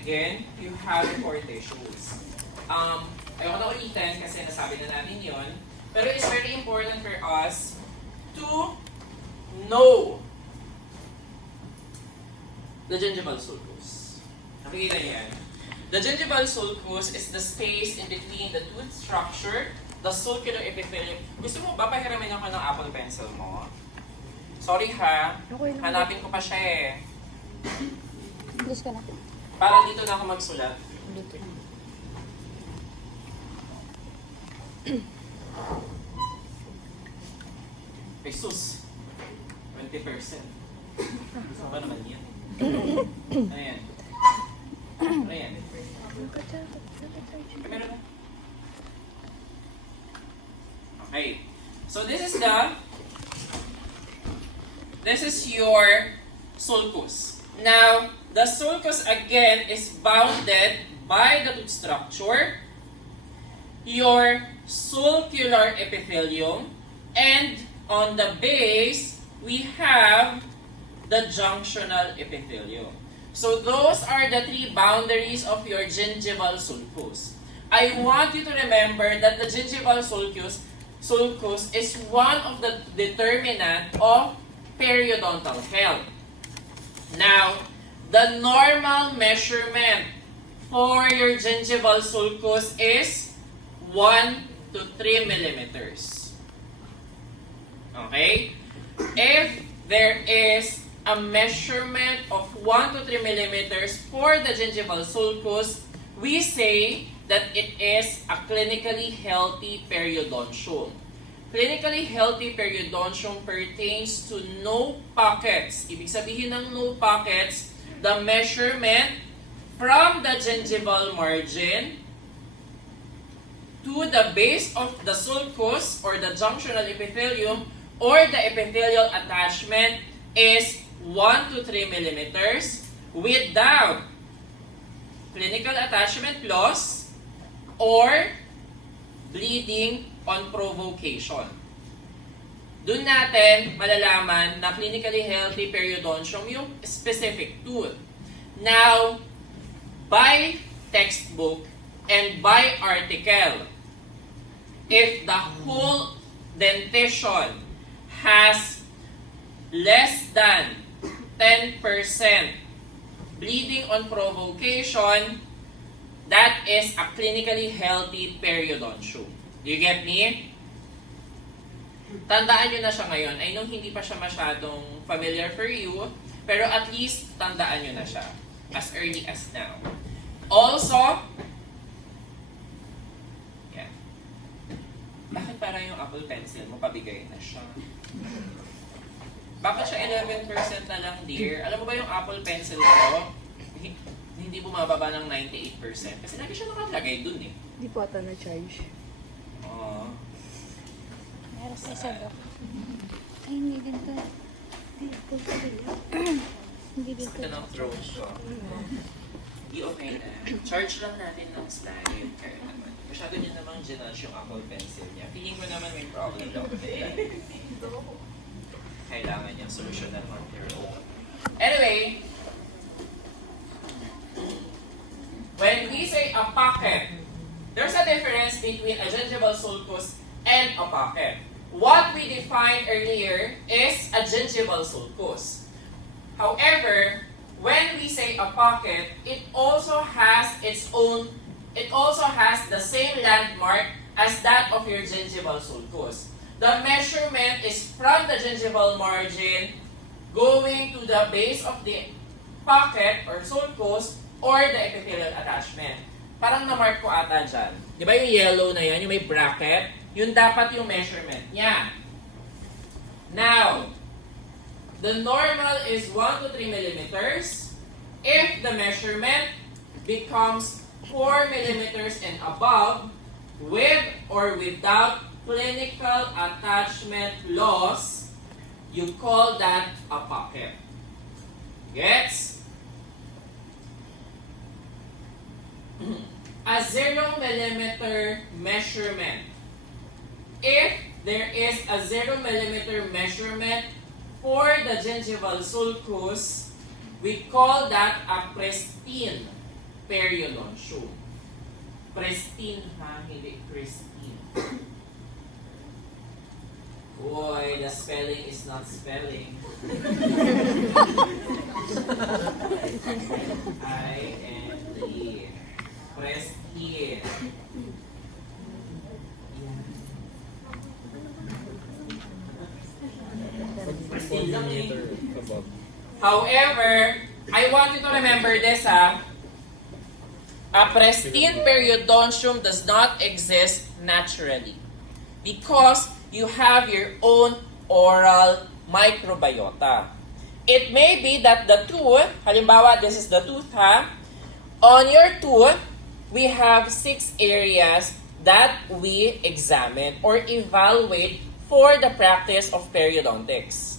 again, you have 4 tissues. Ayoko na ulitin kasi nasabi na natin yon. Pero it's very important for us to know the gingival sulcus. Nakikita niyo yan? The gingival sulcus is the space in between the tooth structure, the sulcular epithelium. Gusto mo ba pahiramin ako ng Apple Pencil mo? Sorry ha, hanapin ko pa siya eh. English ka na. Para dito na ako magsulat. Dito. Pesos. 20%. Gusto ba naman yan? Ano yan? Ano yan? Kamera na. Okay. So this is your sulcus. Now, the sulcus again is bounded by the tooth structure, your sulcular epithelium, and on the base, we have the junctional epithelium. So those are the 3 boundaries of your gingival sulcus. I want you to remember that the gingival sulcus is one of the determinant of periodontal health. Now, the normal measurement for your gingival sulcus is 1 to 3 millimeters. Okay? If there is a measurement of 1 to 3 millimeters for the gingival sulcus, we say that it is a clinically healthy periodontium. Clinically healthy periodontium pertains to no pockets. Ibig sabihin ng no pockets, the measurement from the gingival margin to the base of the sulcus or the junctional epithelium or the epithelial attachment is 1 to 3 millimeters without clinical attachment loss or bleeding on provocation. Doon natin malalaman na clinically healthy periodontium yung specific tooth. Now, by textbook and by article, if the whole dentition has less than 10% bleeding on provocation, that is a clinically healthy periodontium. Do you get me? Tandaan nyo na siya ngayon. I know hindi pa siya masyadong familiar for you, pero at least tandaan nyo na siya as early as now. Also, yeah. Bakit parang yung Apple Pencil mo pabigay na siya? Bakit siya 11% na lang, dear? Alam mo ba yung Apple Pencil ko? Hindi bumababa ng 98%. Kasi lagi siya nakalagay dun eh. Hindi po ata na-charge. Oo. Meron sa sabak. Ay, hindi ganito. Hindi, full ka rin. Hindi dito. Sakta ng throat ko. Hindi okay na. Charge lang natin ng slide. Kaya naman. Masyado niya namang ginudge yung Apple Pencil niya. Feeling ko naman may problem lang. Kailangan niyang solusyonan on your own. Anyway, when we say a pocket, there's a difference between a gingival sulcus and a pocket. What we defined earlier is a gingival sulcus. However, when we say a pocket, it also has the same landmark as that of your gingival sulcus. The measurement is from the gingival margin going to the base of the pocket or sulcus or the epithelial attachment. Parang na-mark ko ata dyan. Di ba yung yellow na yan, yung may bracket? Yun dapat yung measurement niya. Now, the normal is 1 to 3 millimeters. If the measurement becomes 4 millimeters and above, with or without clinical attachment loss, you call that a pocket. Gets? A 0 millimeter measurement. If there is a 0 millimeter measurement for the gingival sulcus, we call that a pristine periodontium. Pristine ha, hindi pristine. Boy, the spelling is not spelling. I-N-D. Pristine. Pristine lang eh. However, I want you to remember this ha. A pristine periodontium does not exist naturally because you have your own oral microbiota. It may be that the tooth, halimbawa this is the tooth ha, on your tooth, we have 6 areas that we examine or evaluate for the practice of periodontics.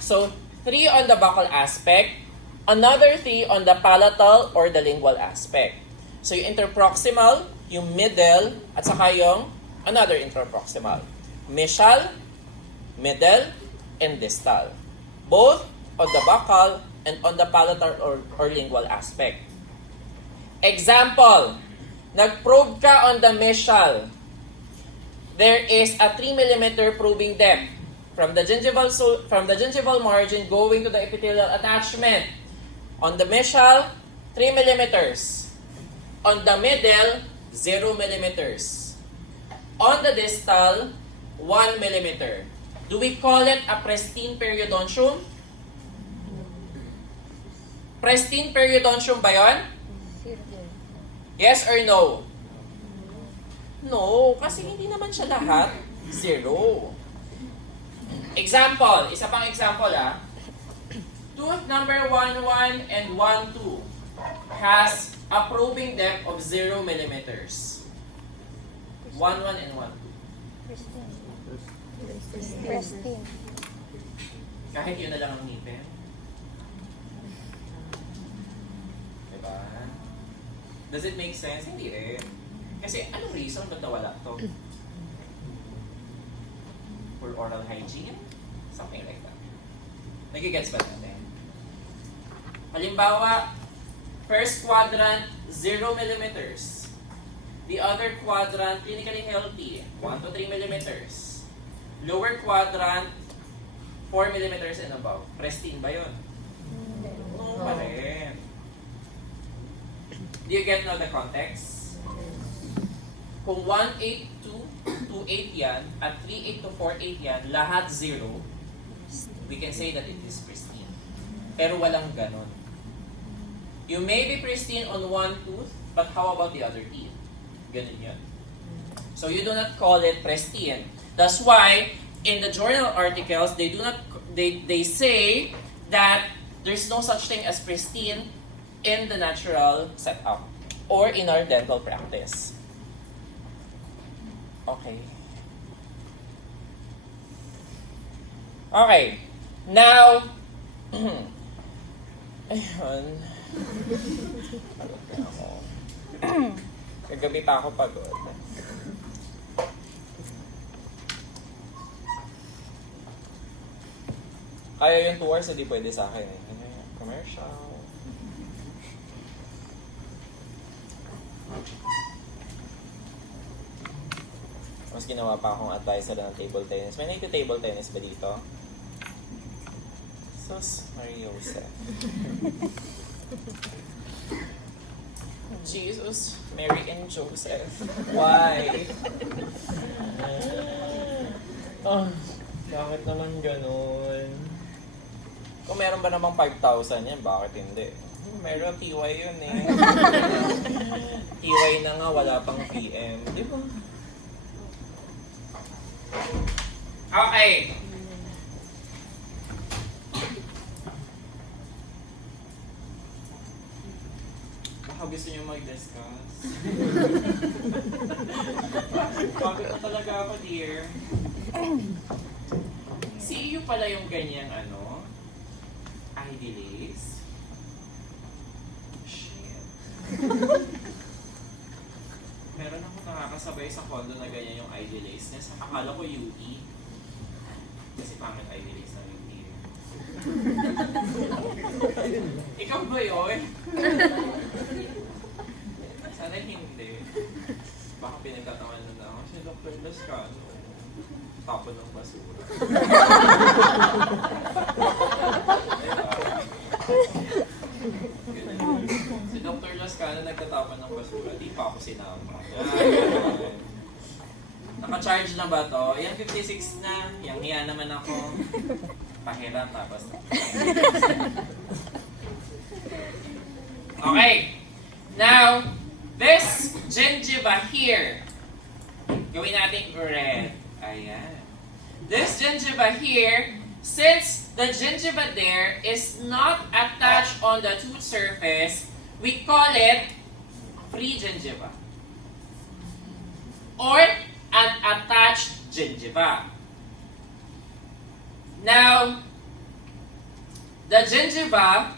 So, 3 on the buccal aspect, another 3 on the palatal or the lingual aspect. So, yung interproximal, yung middle, at saka yung another interproximal. Mesial, middle, and distal. Both on the buccal and on the palatal or lingual aspect. Example, nag-probe ka on the mesial. There is a 3 mm probing depth from the gingival margin going to the epithelial attachment. On the mesial, 3 mm. On the middle, 0 mm. On the distal, 1 mm. Do we call it a pristine periodontium? Pristine periodontium ba yun? Yes or no? No, kasi hindi naman siya lahat 0. Example, isa pang example ah. Tooth number 11 and 12 has a probing depth of 0 millimeters. 11 and 12. Pristine. Kahit yun na lang ang ngipin. Diba? Does it make sense? Hindi rin. Kasi anong reason ba't nawala to? For oral hygiene? Something like that. Nagigets ba natin? Halimbawa, first quadrant, 0 millimeters. The other quadrant, clinically healthy, 1 to 3 millimeters. Lower quadrant, 4 millimeters and above. Pristine ba yun? No pa rin. Do you get now the context? Kung 1.8 to 2.8 yan, at 3.8 to 4.8 yan, lahat 0, we can say that it is pristine. Pero walang ganon. You may be pristine on one tooth, but how about the other teeth? Ganun yun. So you do not call it pristine. That's why in the journal articles they say that there's no such thing as pristine in the natural setup or in our dental practice. Okay. Okay. Now, ayun. Pagod na ako. Kagabi pa ako pagod. Kaya yung 2 hours, hindi pwede sa akin eh. Commercial. Mas ginawa pa akong advisor ng table tennis. May nagti-table tennis ba dito? Sus, Mariosep. Jesus, Mary and Joseph. Why? Bakit naman ganun? Kung meron ba namang 5,000 yan, bakit hindi? Meron TY yun eh. TY na nga, wala pang PM. Di ba? Okay. Baka gusto nyo mag-discuss. Bakit na talaga ako, dear? CEO pala yung ganyang ano? Idealist? Shit. Meron ako nakakasabay sa condo na ganyan yung idealist. Akala ko UE. Kasi pangit idealist ng UE. Ikaw ba yun? Dr. Lascano, tapon ng basura. Si Dr. Lascano nagtatapon ng basura, di pa ako sinama. Naka-charge na ba to? Yan 56 na. Yang hiya naman ako. Pahiram tapos. Okay. Now, this gingiva here. Gawin natin red. Ayan. This gingiva here, since the gingiva there is not attached on the tooth surface, we call it free gingiva. Or an attached gingiva. Now, the gingiva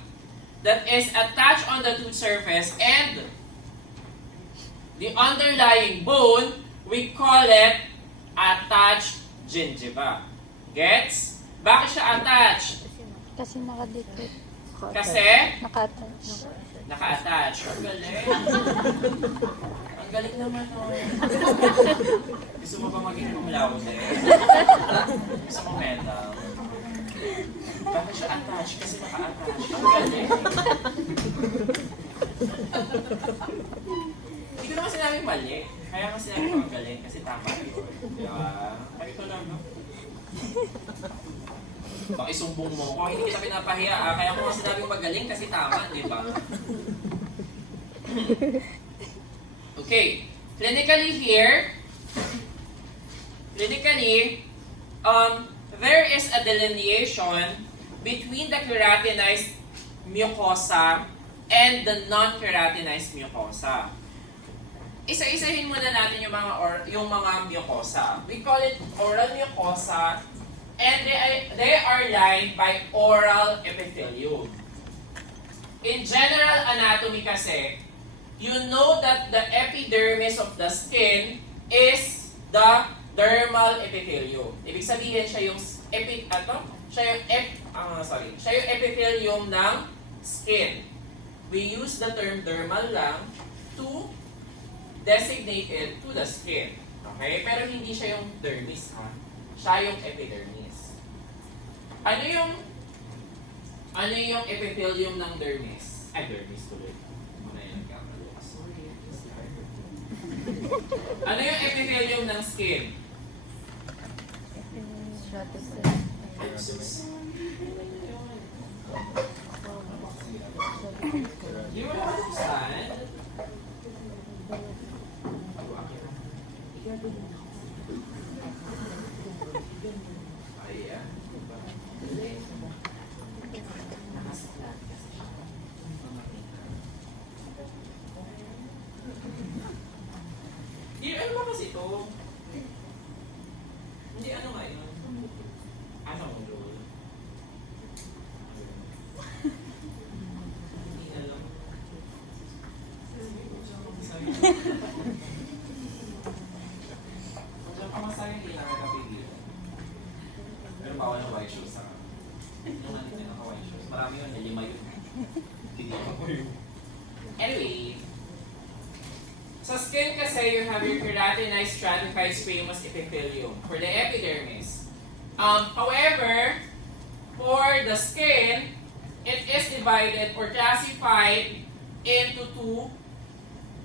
that is attached on the tooth surface and the underlying bone, we call it attached gingiva. Gets? Bakit siya attached? Kasi nakadikit. Kasi Naka-attach. naka-attach. Ang galing. Ang galing naman, oh. Gusto mo ba maging cum laude? Gusto mo medal? Bakit siya attach? Kasi naka-attach. Ang galing. Hindi ko naman sinabing mali. Kaya nga sinabi ko ang galing kasi tama yun. Diba? Kaya ito lang, no? Baka isumbong mo ko. Hindi kita pinapahiya. Kaya ko nga sinabing magaling kasi tama, di ba? Okay. Clinically here, there is a delineation between the keratinized mucosa and the non-keratinized mucosa. Isa-isahin muna natin yung mga mucosa. We call it oral mucosa, and they are lined by oral epithelium. In general anatomy kasi, you know that the epidermis of the skin is the dermal epithelium. Ibig sabihin siya yung epithelium ng skin. We use the term dermal lang to designate it to the skin. Okay? Pero hindi siya yung dermis, ha? Siya yung epidermis. Ano yung epithelium ng dermis? Ay, dermis tuloy. Ano yung epithelium ng skin? You will understand. Ano ba kasi ito? Hindi, ano nga yun? Ano mo doon? Hindi alam. Kung dyan pamasahe, hindi na nakapigil. Pero bawal ng white shoes sa yung natin yung naka-white shoes. Marami yun, 5 yun. Hindi ako yun. Anyway, sa skin kasi, you have your keratinized stratified squamous epithelium for the epidermis. However, for the skin, it is divided or classified into 2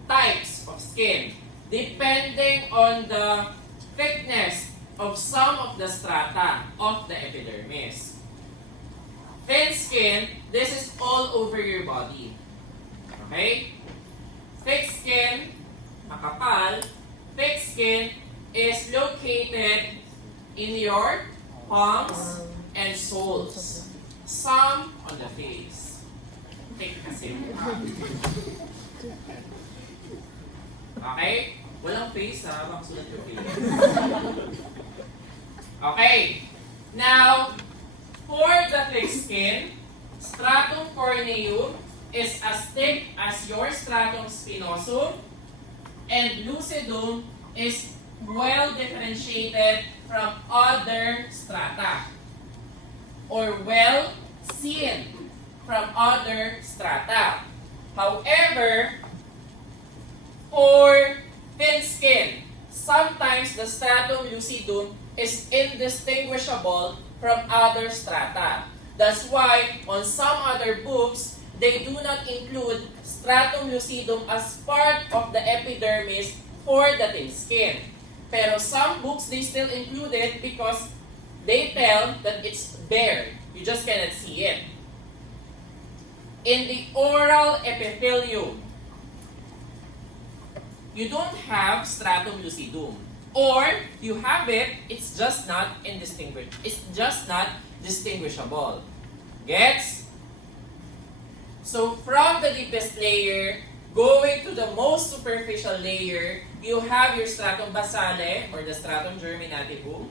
types of skin, depending on the thickness of some of the strata of the epidermis. Thin skin, this is all over your body. Okay? Thick skin, makapal, thick skin is located in your palms and soles. Some on the face. Thick kasi. Okay? Walang face ha, makasulat yung face. Okay. Now, for the thick skin, stratum corneum is as thick as your stratum spinosum, and lucidum is well differentiated from other strata, or well seen from other strata. However, for thin skin, sometimes sometimes the stratum lucidum is indistinguishable from other strata. That's why on some other books, they do not include stratum lucidum as part of the epidermis for the thin skin. Pero some books, they still include it because they tell that it's there. You just cannot see it. In the oral epithelium, you don't have stratum lucidum. Or you have it, it's just not distinguishable. Gets? So from the deepest layer, going to the most superficial layer, you have your stratum basale or the stratum germinativum,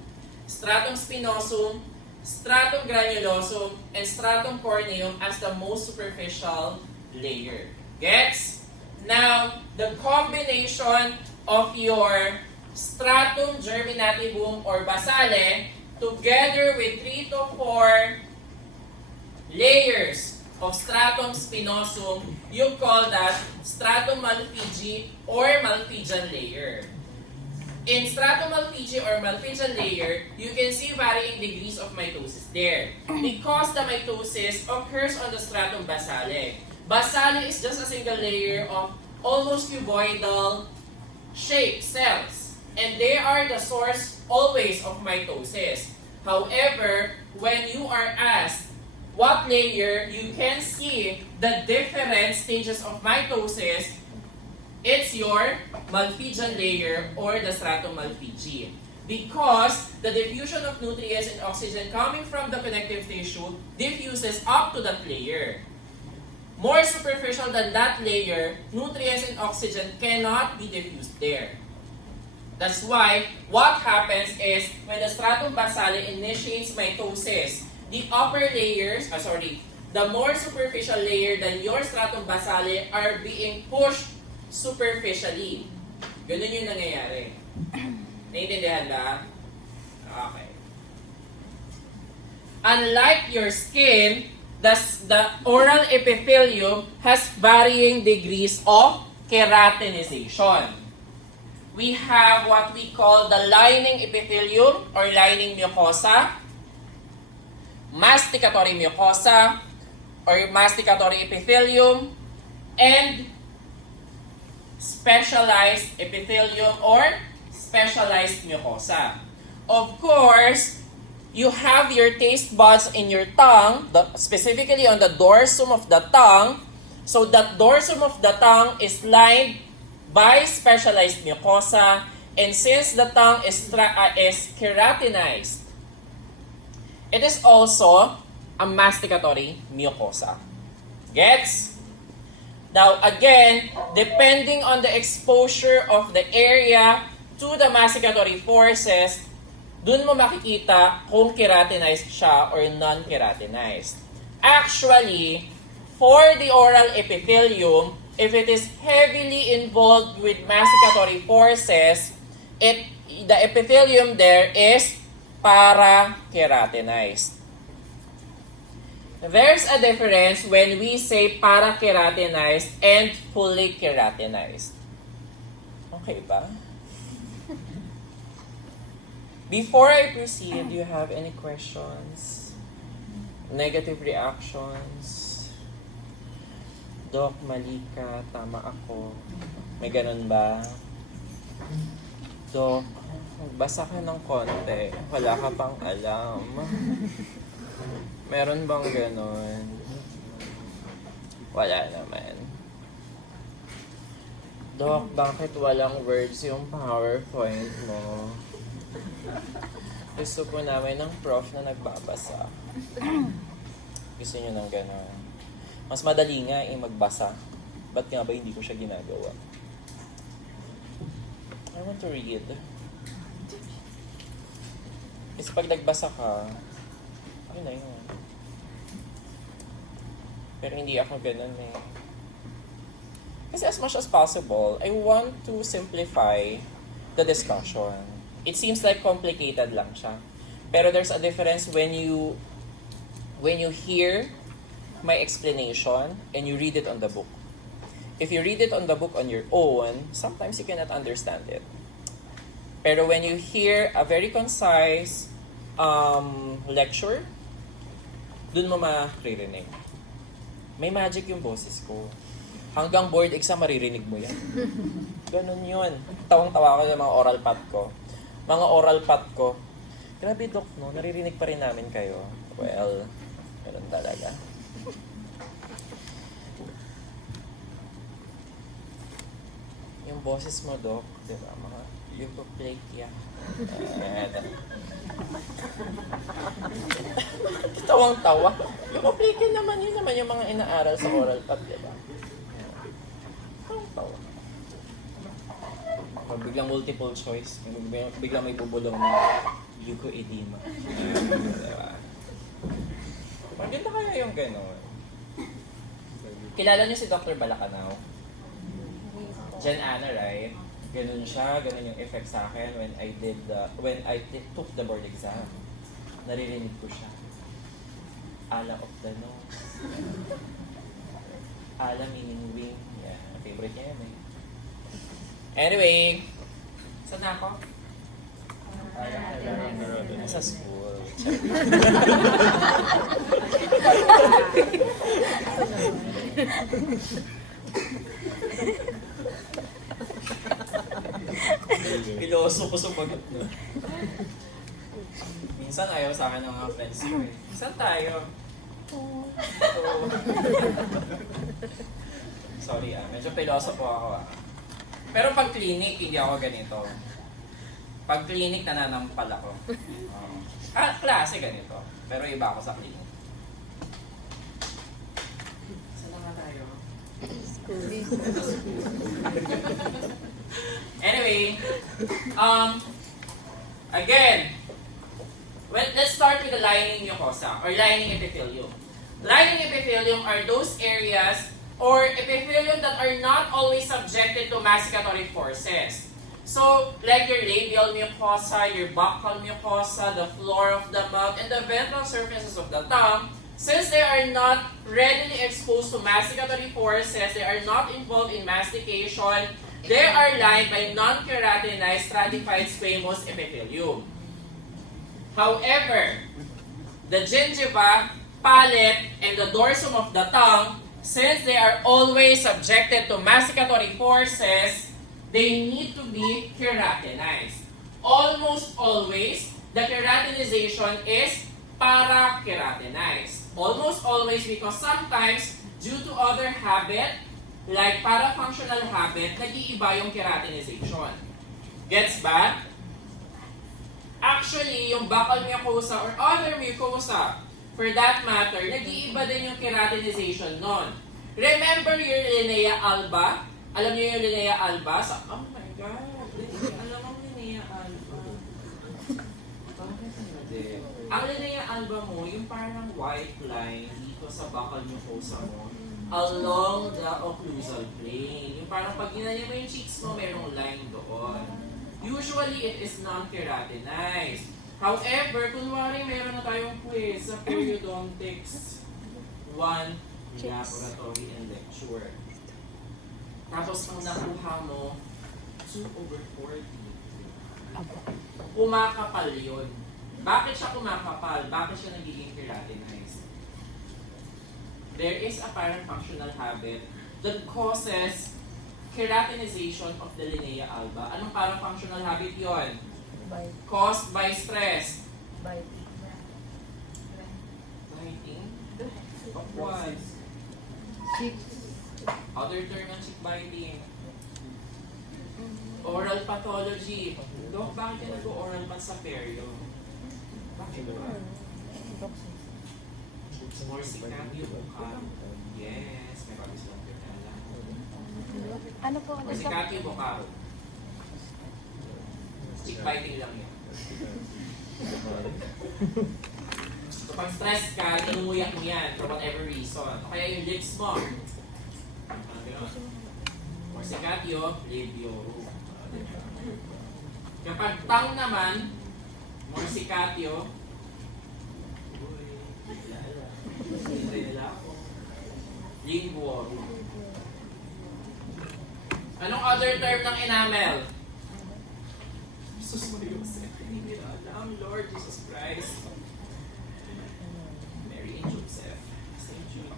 stratum spinosum, stratum granulosum, and stratum corneum as the most superficial layer. Gets? Now, the combination of your stratum germinativum or basale together with 3 to 4 layers of stratum spinosum, you call that stratum malpighi or Malpighian layer. In stratum malpighi or Malpighian layer, you can see varying degrees of mitosis there because the mitosis occurs on the stratum basale. Basale is just a single layer of almost cuboidal shaped cells, and they are the source always of mitosis. However, when you are asked what layer, you can see the different stages of mitosis. It's your Malpighian layer or the stratum malpighi. Because the diffusion of nutrients and oxygen coming from the connective tissue diffuses up to that layer. More superficial than that layer, nutrients and oxygen cannot be diffused there. That's why what happens is when the stratum basale initiates mitosis, the upper layers, the more superficial layer than your stratum basale are being pushed superficially. Ganun yung nangyayari. Naiintindihan ba? Okay. Unlike your skin, the oral epithelium has varying degrees of keratinization. We have what we call the lining epithelium or lining mucosa, masticatory mucosa or masticatory epithelium, and specialized epithelium or specialized mucosa. Of course, you have your taste buds in your tongue, specifically on the dorsum of the tongue. So that dorsum of the tongue is lined by specialized mucosa, and since the tongue is keratinized, it is also a masticatory mucosa. Gets? Now again, depending on the exposure of the area to the masticatory forces, dun mo makikita kung keratinized siya or non-keratinized. Actually, for the oral epithelium, if it is heavily involved with masticatory forces, the epithelium there is para-keratinized. There's a difference when we say para-keratinized and fully keratinized. Okay ba? Before I proceed, do you have any questions? Negative reactions? Doc, mali ka, tama ako. May ganun ba? Doc, basa ka ng konti. Wala ka pang alam. Meron bang ganun? Wala naman. Doc, bakit walang words yung PowerPoint mo? Gusto po namin ng prof na nagbabasa. Gusto nyo ng gano'n. Mas madali nga magbasa. Ba't nga ba hindi ko siya ginagawa? I want to read. Kasi pag nagbasa ka, ano na yun? Pero hindi ako gano'n eh. Kasi as much as possible, I want to simplify the discussion. It seems like complicated lang siya. Pero there's a difference when you hear my explanation and you read it on the book. If you read it on the book on your own, sometimes you cannot understand it. Pero when you hear a very concise lecture, dun mo maririnig. May magic yung boses ko. Hanggang board exam, maririnig mo yan. Ganun yun. Tawang-tawa ko yung mga oral path ko. Mga oral path ko. Grabe, Doc, no? Naririnig pa rin namin kayo. Well, ganun talaga. Yung boses mo, Doc, di ba? Mga, yung plate yan. Tawang-tawa. Yung plate naman, yun naman yung mga inaaral sa oral path, di ba? Tawang-tawa. Biglang multiple choice. Biglang may bubulong na leukoedema. Diba? Maganda kaya yung gano'n. Kilala niyo si Dr. Balacanaw? Jan Anna, right? Ganun siya, ganun yung effect sa akin when I took the board exam. Naririnig ko siya. Ala of the nose. Ala meaning wing. Yeah, favorite niya yan eh. Anyway, saan na ako? Nasa school. Piloso ko sumagot na. Minsan ayaw sa akin ng mga friends ko eh. Saan tayo? Sorry medyo piloso po ako Pero pag clinic, hindi ako ganito. Pag clinic, nananampal ako. Klase ganito. Pero iba ako sa clinic. Saan na nga tayo? Anyway, again, let's start with the lining mucosa or lining epithelium. Lining epithelium are those areas or epithelium that are not always subjected to masticatory forces. So, like your labial mucosa, your buccal mucosa, the floor of the mouth, and the ventral surfaces of the tongue, since they are not readily exposed to masticatory forces, they are not involved in mastication, they are lined by non-keratinized stratified squamous epithelium. However, the gingiva, palate, and the dorsum of the tongue, since they are always subjected to masticatory forces, they need to be keratinized. Almost always, the keratinization is para-keratinized. Almost always because sometimes, due to other habit, like para-functional habit, nag-iiba yung keratinization. Gets ba? Actually, yung buccal mucosa or other mucosa, for that matter, nag-iiba din yung keratinization nun. Remember your linea alba? Alam niyo yung linea alba? Oh my God! Alam mo linea alba? Bakit hindi? Ang linea alba mo, yung parang white line dito sa buccal mucosa mo, along the occlusal plane. Yung parang pag ginanya mo yung cheeks mo, merong line doon. Usually, it is non-keratinized. However, kunwari meron na tayong quiz sa Periodontics 1 laboratory and lecture. Tapos ang nakuha mo, 2/40. Kumakapal yun. Bakit siya kumakapal? Bakit siya nagiging keratinized? There is a parafunctional habit that causes keratinization of the linea alba. Anong parafunctional habit yon? Caused by stress. Biting? Of what? Other term ng cheek biting. Oral pathology. Dok, bakit ka nag-oral path sa perio? Bakit ba? More sikamyo buka. Yes, may pag-gusto lang kita. Ano po? More sikamyo buka. Cheek biting lang yan. Kapag stress ka, tinunguyak mo yan for whatever reason. O kaya yung lips mo. Morsicatio, labiorum. Kapag tongue naman, morsicatio, linguorum. Anong other term ng enamel? Jesus Mariosep, hindi nila alam, Lord Jesus Christ. Mary and Joseph. Same Jude.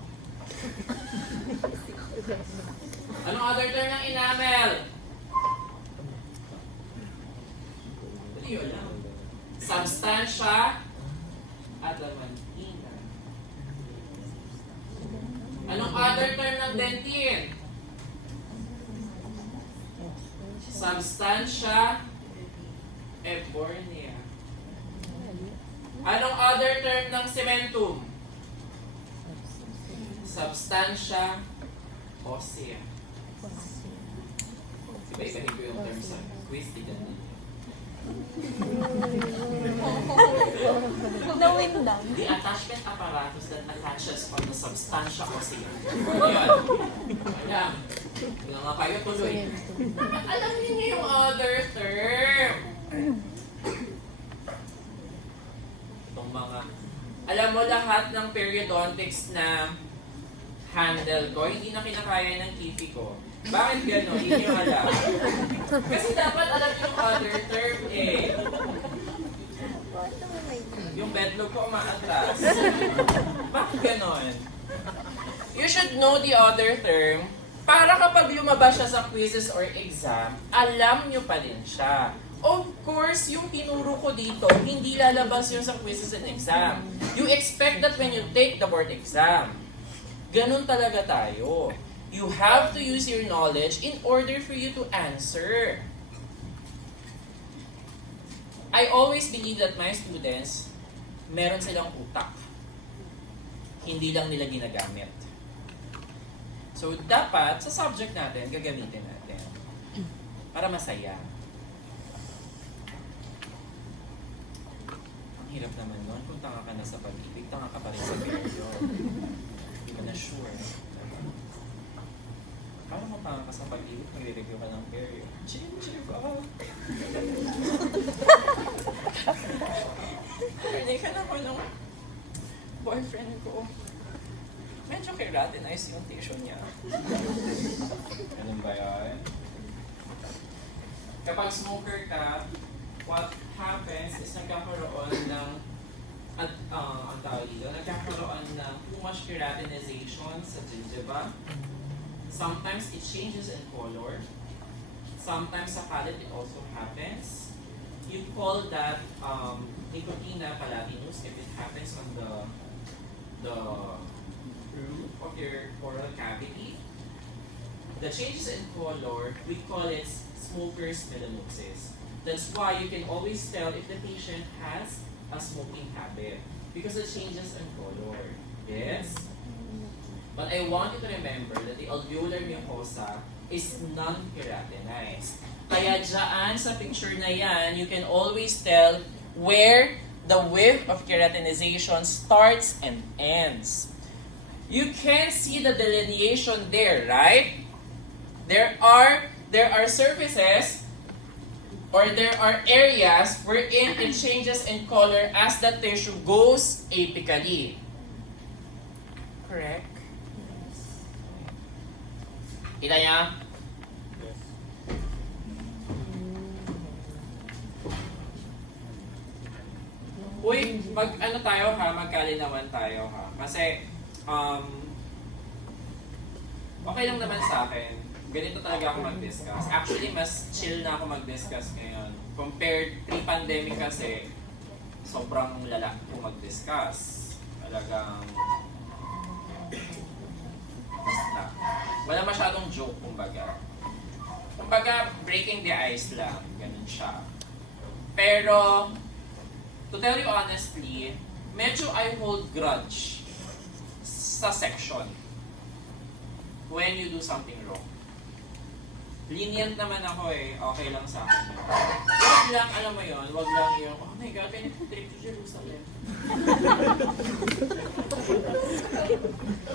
Anong other term ng enamel? Hindi yun alam. Substansya at lamantina. Anong other term ng dentin? Substansya ebornea. Anong other term ng cementum? Substansya ossea. Iba-ibahin ko yung term sa quiz, tignan ninyo. Nawin lang. The attachment apparatus that attaches on the substantia ossea. Ayan. Ayan. Nga nga kayo tuloy. Alam niyo yung other term. Itong mga... Alam mo lahat ng periodontics na handle ko, hindi na kinakaya ng kipi ko. Bakit gano'n? Hindi nyo alam. Kasi dapat alam yung other term eh. Yung bedlog ko umaatras. Bakit gano'n? You should know the other term para kapag lumabas siya sa quizzes or exam, alam nyo pa din siya. Of course, yung tinuro ko dito, hindi lalabas yun sa quizzes and exam. You expect that when you take the board exam. Ganun talaga tayo. You have to use your knowledge in order for you to answer. I always believe that my students, meron silang utak. Hindi lang nila ginagamit. So, dapat, sa subject natin, gagamitin natin. Para masaya. Ang hirap naman nun. Kung tanga ka na sa pag-ibig, tanga ka pa rin sa peryo. Hindi ka na sure. Paano mo tanga ka sa pag-ibig, magre-review ka ng peryo? Chill ka. Pinikan ako nung boyfriend ko. Medyo keratinized yung tissue niya. Ganun ba yan? Kapag smoker ka, what happens is nagkakaroon ng ang tawag dito, nagkakaroon ng too much keratinization sa gingiva. Sometimes it changes in color. Sometimes sa palate it also happens. You call that nicotina palatinus if it happens on the roof of your oral cavity. The changes in color, we call it smoker's melanosis. That's why you can always tell if the patient has a smoking habit because it changes in color. Yes? But I want you to remember that the alveolar mucosa is non-keratinized. Kaya dyan sa picture na yan, you can always tell where the width of keratinization starts and ends. You can see the delineation there, right? There are surfaces or there are areas wherein it changes in color as the tissue goes apically. Correct? Kita niya? Yes. Uy, ano tayo ha, magkalinawan tayo ha. Kasi, okay lang naman sa akin. Ganito talaga ako mag-discuss. Actually, mas chill na ako mag-discuss ngayon. Compared pre-pandemic kasi, sobrang lala ko mag-discuss. Talagang, basta. Wala masyadong joke, kumbaga. Kumbaga, breaking the ice lang. Ganun siya. Pero, to tell you honestly, medyo I hold grudge sa section when you do something wrong. Lenient naman ako eh. Okay lang sa akin yun. Wag lang, alam mo yun, wag lang yung, oh my God, can you trip to Jerusalem?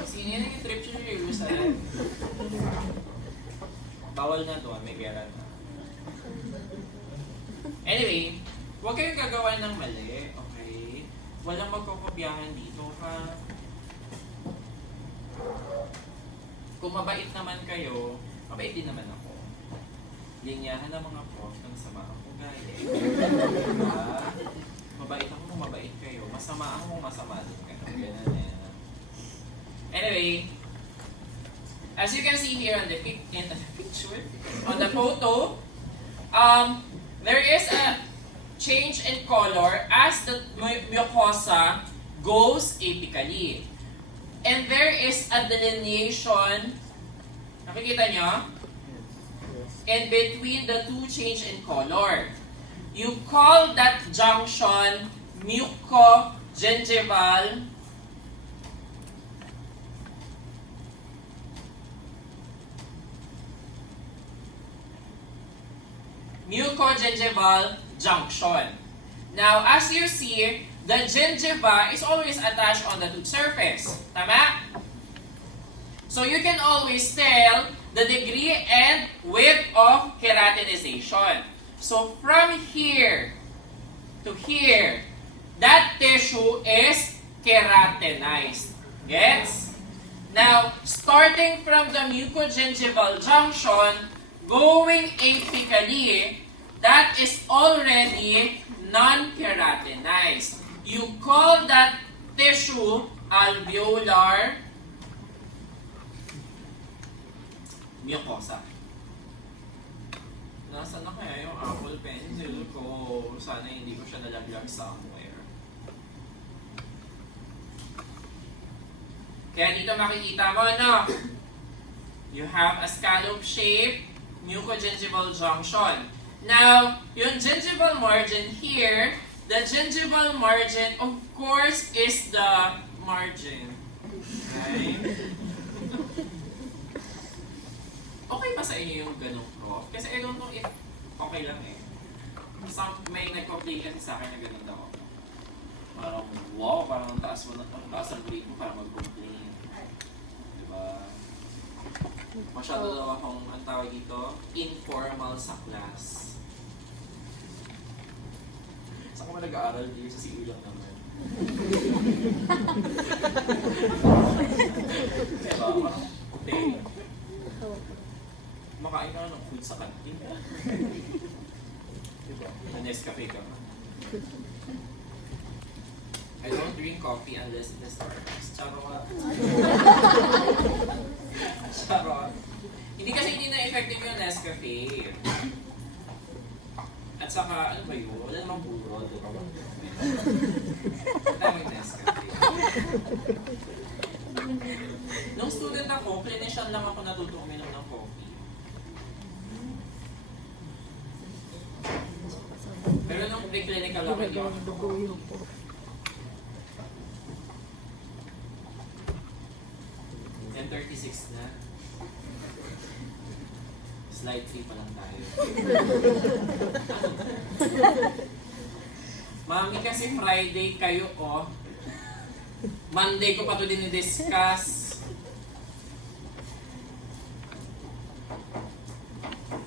Sino yun yung trip to Jerusalem? Bawal na doon, may gera na. Anyway, huwag kayong gagawa ng mali, okay? Walang magkakopyahan dito, ha? Kung mabait naman kayo, mabait din naman ako. linyahan ng mga prof na masama ako, guys. Diba? Mabait ako kung mabait kayo. Masama ako kung masama din kayo. Ganun eh. Anyway, as you can see here on the picture, on the photo, there is a change in color as the mucosa goes apically. And there is a delineation, nakikita nyo? In between the two change in color. You call that junction mucogingival junction. Now, as you see, the gingiva is always attached on the tooth surface. Tama? So you can always tell the degree and width of keratinization. So from here to here, that tissue is keratinized. Gets? Now, starting from the mucogingival junction, going apically, that is already non-keratinized. You call that tissue alveolar mucosa. Nasaan na kaya yung Apple Pencil ko? Sana hindi ko siya nalaglag somewhere. Kaya dito makikita mo, no? You have a scallop shape, mucogingival junction. Now, yung gingival margin here, the gingival margin, of course, is the margin. Okay? Okay pa sa inyo yung ganong prof? Kasi I don't know if okay lang eh. May nag-complain kasi sa akin na ganun daw. Parang, wow, parang ang taas ang grade mo para mag-complain. Diba? Masyado daw akong, ang tawag dito, informal sa class. Saan ko nag-aaral dito? Sa CU lang naman. Diba? Okay. Makain ka ng food sa kantin. Diba? Nescafe ka man. I don't drink coffee unless it is Starbucks. Charot. Charot. Hindi kasi hindi na-effective yung Nescafe. At saka, ano ba yun? Wala namang burol. Daming Nescafe. Nung student ako, clinician lang ako natutong uminom ng coffee. Pero nung pre-clinical ako, hindi ako natutong. 10:36 na. Slide 3 pa lang tayo. Mami, kasi Friday kayo, oh. Monday ko pa ito dinidiscuss.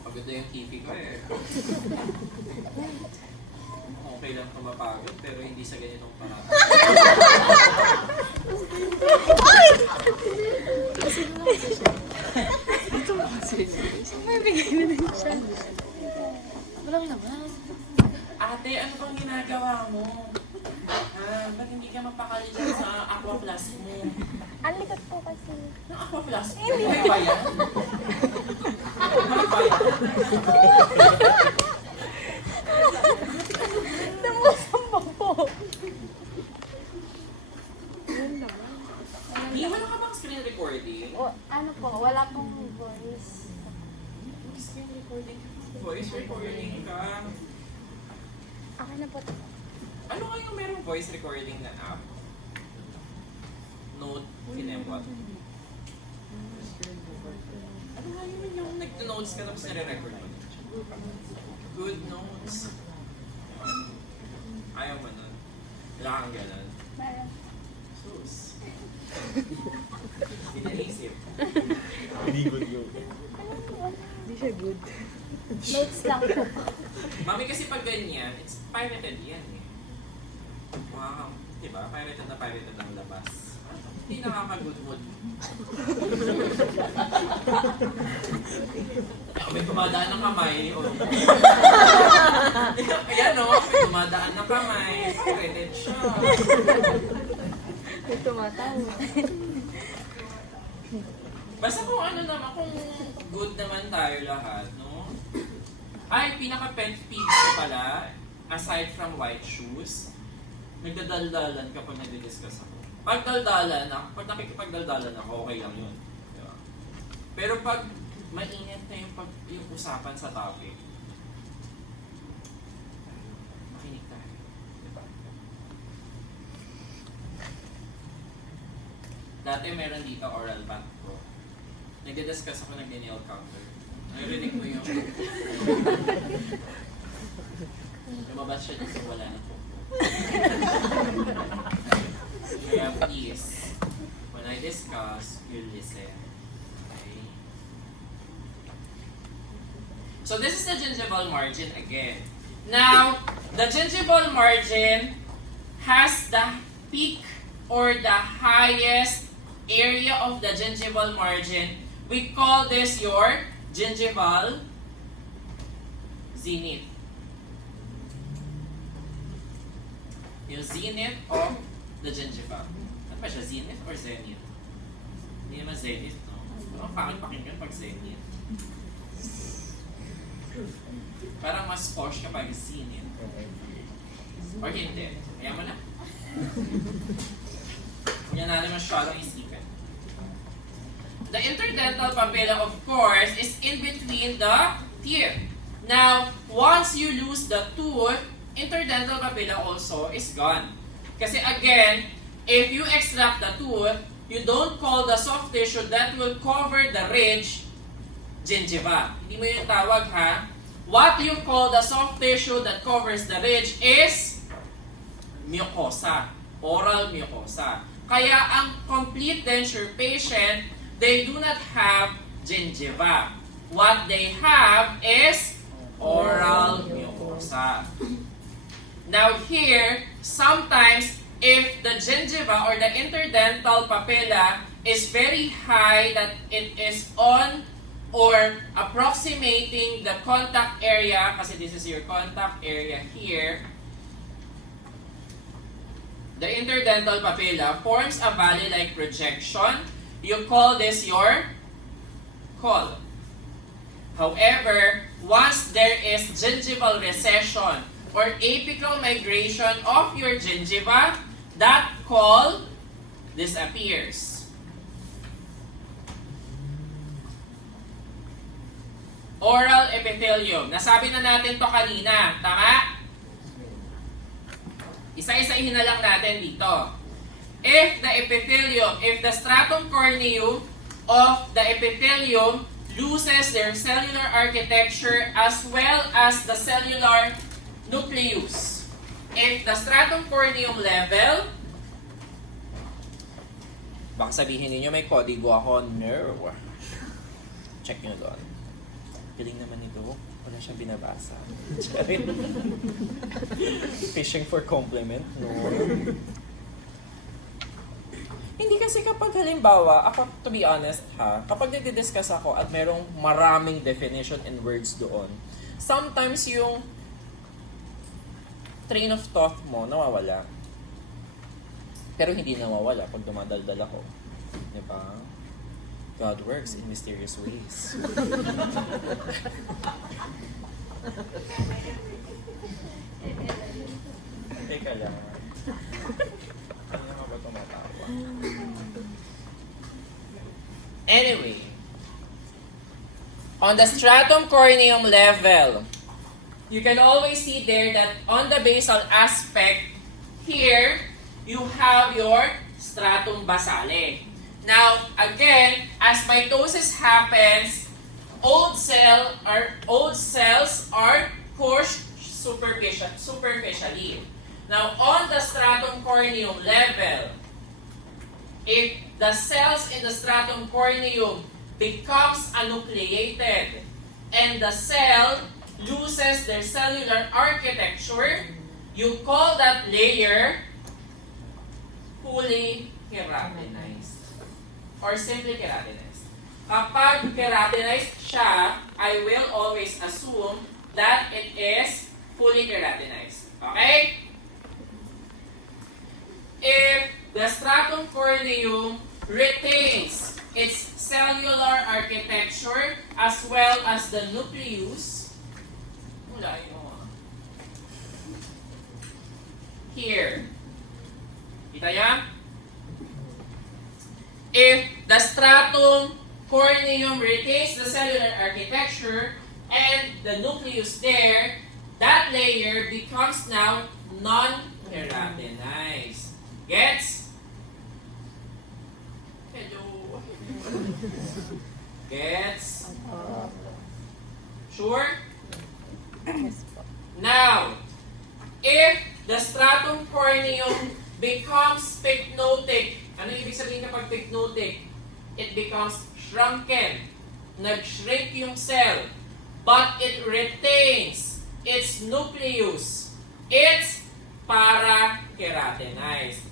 Pagod na yung TV ko eh. Okay lang ito mapagod, pero hindi sa ganitong paraan. Ito mo kasi. May bigay na din siya. Walang naman. Ate, ano bang ginagawa mo? Ba't hindi ka mapakali dyan sa Aqua Plus mo? Ang likot po kasi. Yung Aqua Plus mo? May ba yan? May ba yan? Namusambang po. Wala ka bang screen recording? O, ano po, wala pong voice. Screen recording? Voice recording ka? Akin na po. Ano nga yung merong voice recording na app? Note, kinembot. Ano nga yung nag-notes ka tapos nire-record mo? Good notes. Ayaw mo nun. Wala kang ganun. Meron. Sus. Hindi naisip. Hindi good yun. Hindi siya good. Notes lang po. Mami, kasi pag ganyan, it's pirated yan eh. Wow. Diba? Pirated na ang labas. Hindi nakakagudmod. May dumadaan ng kamay. Oh. Ayan o, may dumadaan ng kamay. Credit siya. May tumatawa. Basta kung ano naman, kung good naman tayo lahat, no? Ay, pinaka-pet peeve ko pala, aside from white shoes, nagdadaldalan kapag nagdi-discuss ako. Pag nakikipagdaldalan ako, okay lang yun. Diba? Pero pag mainit na yung usapan sa topic, makinig tayo. Diba? Dati meron dito oral path ko. Nagdi-discuss ako ng nail counter. Narinig mo yung lumabas siya dito, wala na po. Kaya please, when I discuss, you listen. Okay? So this is the gingival margin again. Now, the gingival margin has the peak or the highest area of the gingival margin. We call this your gingival zenith. Yung zenith of the gingiva. Ano ba siya? Zenith or zenith? Hindi naman zenith, no? Ang pangit pakinggan pag zenith. Parang mas posh kapag zenith. Or hindi. Kaya mo na. Huwag niya natin masyadong isipin. The interdental papilla, of course, is in between the teeth. Now, once you lose the tooth, interdental papilla also is gone. Kasi again, if you extract the tooth, you don't call the soft tissue that will cover the ridge gingiva. Hindi mo yung tawag, ha? What you call the soft tissue that covers the ridge is mucosa, oral mucosa. Kaya ang complete denture patient, they do not have gingiva. What they have is oral mucosa. Now here, sometimes if the gingiva or the interdental papilla is very high, that it is on or approximating the contact area, kasi this is your contact area here, the interdental papilla forms a valley-like projection. You call this your call. However, once there is gingival recession or apical migration of your gingiva, that call disappears. Oral epithelium. Nasabi na natin to kanina. Tama? Isa-isahin na lang natin dito. If the epithelium, if the stratum corneum of the epithelium loses their cellular architecture as well as the cellular nucleus. If the stratum corneum level, baka sabihin niyo may kodigo ako, nerve. Check nyo doon. Galing naman ito. Wala siyang binabasa. Fishing for compliment? No. Hindi kasi kapag halimbawa, ako to be honest ha, kapag nagdi-discuss ako at merong maraming definition and words doon, sometimes yung train of thought mo nawawala. Pero hindi nawawala pag dumadaldal ako. Diba? God works in mysterious ways. Teka lang. Ano nga ba tumatawa? Anyway, on the stratum corneum level, you can always see there that on the basal aspect, here, you have your stratum basale. Now, again, as mitosis happens, old cells are pushed superficially. Now, on the stratum corneum level, if the cells in the stratum corneum becomes enucleated and the cell loses their cellular architecture, you call that layer fully keratinized. or simply keratinized? Kapag keratinized siya, I will always assume that it is fully keratinized. Okay? If the stratum corneum retains its cellular architecture as well as the nucleus, here. Kita yan? If the stratum corneum retains the cellular architecture and the nucleus there, that layer becomes now non-keratinized. Gets? Hello? Gets? Sure? Now, if the stratum corneum becomes pycnotic, ano ibig sabihin kapag pycnotic? It becomes shrunken. Nag-shrink yung cell. But it retains its nucleus. It's para-keratinized.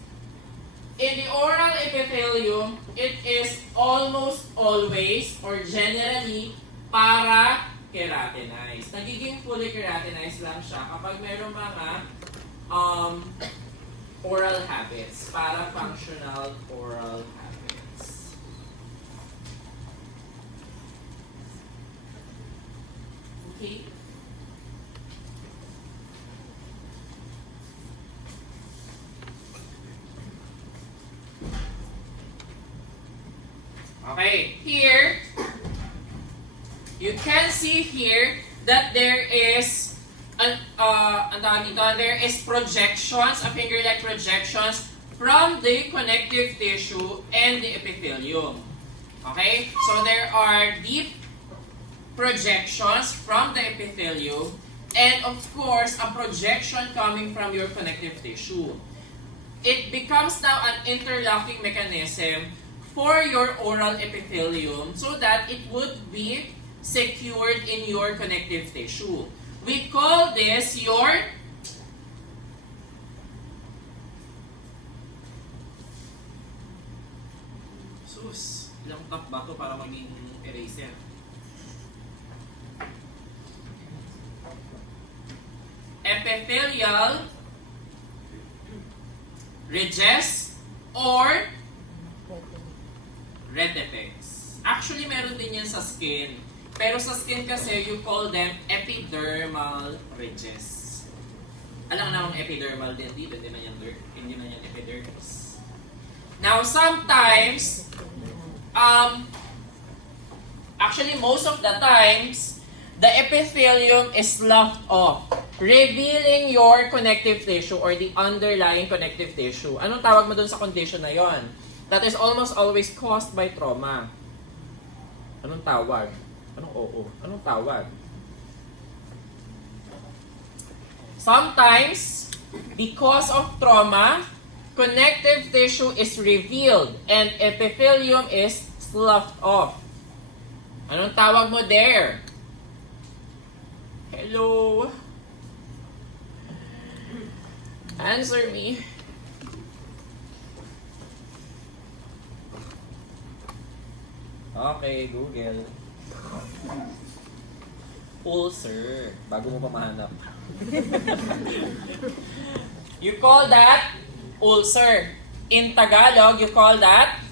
In the oral epithelium, it is almost always or generally para-keratinized. Nagiging fully keratinized lang siya kapag mayroong mga oral habits, para-functional oral habits. Okay? Okay, here, you can see here that there is there is projections, a finger-like projections from the connective tissue and the epithelium. Okay, so there are deep projections from the epithelium and of course a projection coming from your connective tissue. It becomes now an interlocking mechanism for your oral epithelium so that it would be secured in your connective tissue. We call this your ilang tap ba ito para maging eraser? Epithelial ridges or retifex. Actually, meron din yan sa skin. Pero sa skin kasi, you call them epidermal ridges. Alam na namang epidermal din dito, hindi man yan epidermis. Now, sometimes, actually most of the times, the epithelium is sloughed off, revealing your connective tissue or the underlying connective tissue. Anong tawag mo dun sa condition na yon? That is almost always caused by trauma. Anong tawag? Anong oo? Anong tawag? Sometimes, because of trauma, connective tissue is revealed and epithelium is sloughed off. Anong tawag mo there? Hello? Answer me. Okay, Google. Ulcer. Bago mo pa mahanap. You call that ulcer. In Tagalog, you call that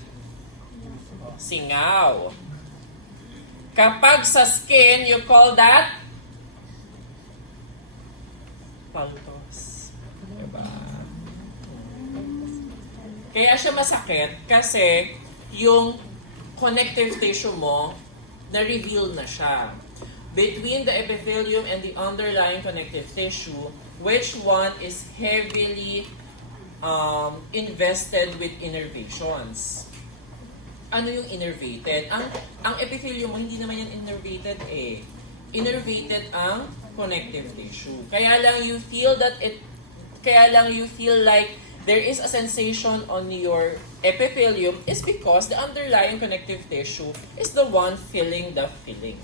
singaw. Kapag sa skin, you call that paltos. Diba? Kaya siya masakit kasi yung connective tissue mo, na-reveal na siya. Between the epithelium and the underlying connective tissue, which one is heavily invested with innervations? Ano yung innervated? Ang epithelium mo, hindi naman yan innervated eh. Innervated ang connective tissue. Kaya lang you feel like there is a sensation on your epithelium is because the underlying connective tissue is the one filling the filling.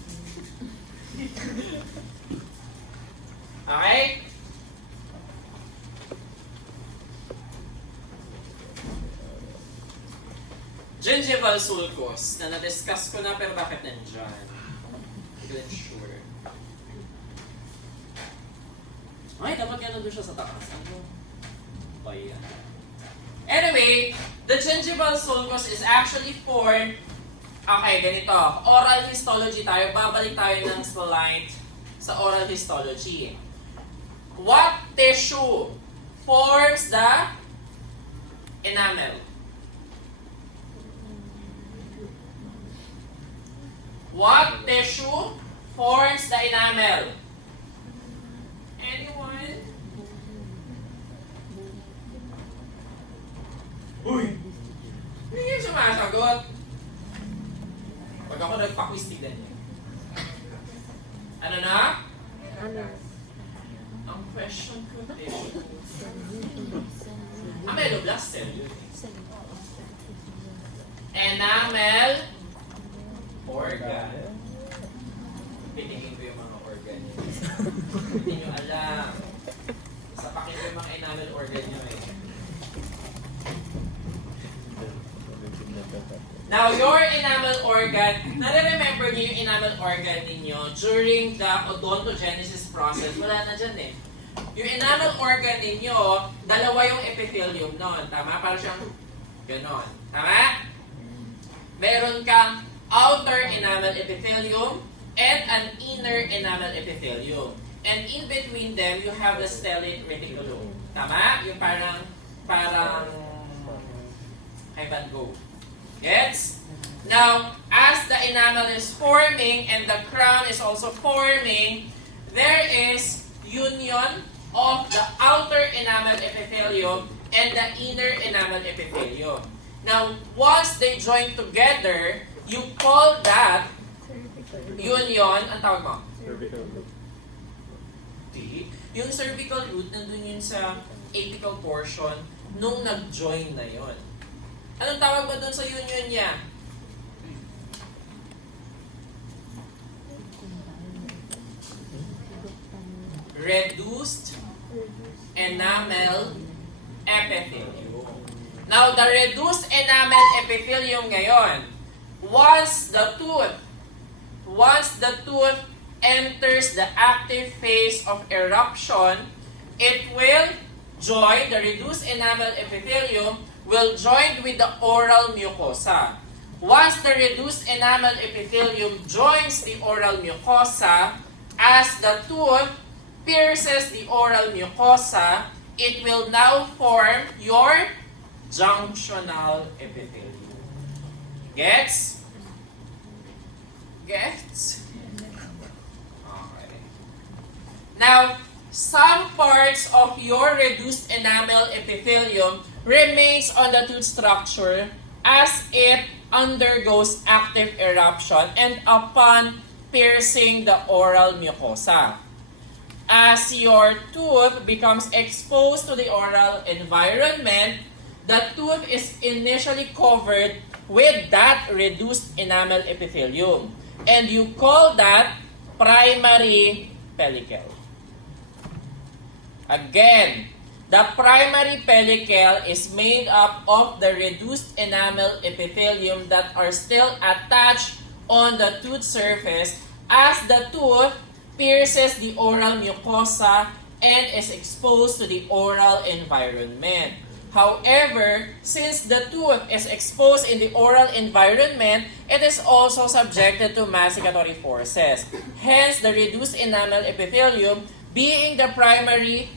Okay? Gingival gingival sulcus na na-discuss ko na pero bakit nandyan? Hindi ko din sure. Ay, dapat yan nandun siya sa taas. Ano ba yan? Anyway, the gingival sulcus is actually for, okay, ganito. Oral histology tayo. Babalik tayo ng slide sa oral histology. What tissue forms the enamel? What tissue forms the enamel? Anyone? Uy! Hindi yung sumasagot. Pag ako nagpa-quiz, tignan niyo. Ano na? Ang question ko tissue. Ameloblast cell yun. Enamel organ. Pitingin ko yung mga organ niyo. Hindi nyo alam. Sapakin ko yung mga enamel organ nyo eh. Now, your enamel organ, nare-remember niyo yung enamel organ ninyo during the odontogenesis process. Wala na dyan eh. Yung enamel organ ninyo, dalawa yung epithelium nun. Tama? Parang siyang ganon. Tama? Meron kang outer enamel epithelium and an inner enamel epithelium. And in between them, you have the stellate reticulum. Tama? Yung parang kay Van Gogh. Gets? Now, as the enamel is forming and the crown is also forming, there is union of the outer enamel epithelium and the inner enamel epithelium. Now, once they join together, you call that union, ang tawag mo? Cervical root. Yung cervical root, nandun yun sa apical portion nung nag-join na yon. Anong tawag ba dun sa union niya? Reduced enamel epithelium. Now, the reduced enamel epithelium ngayon, once the tooth enters the active phase of eruption, it will join, the reduced enamel epithelium will join with the oral mucosa. Once the reduced enamel epithelium joins the oral mucosa, as the tooth pierces the oral mucosa, it will now form your junctional epithelium. Gets? Gets? Okay. Now, some parts of your reduced enamel epithelium remains on the tooth structure as it undergoes active eruption and upon piercing the oral mucosa. As your tooth becomes exposed to the oral environment, the tooth is initially covered with that reduced enamel epithelium. And you call that primary pellicle. Again, the primary pellicle is made up of the reduced enamel epithelium that are still attached on the tooth surface as the tooth pierces the oral mucosa and is exposed to the oral environment. However, since the tooth is exposed in the oral environment, it is also subjected to masticatory forces. Hence, the reduced enamel epithelium, being the primary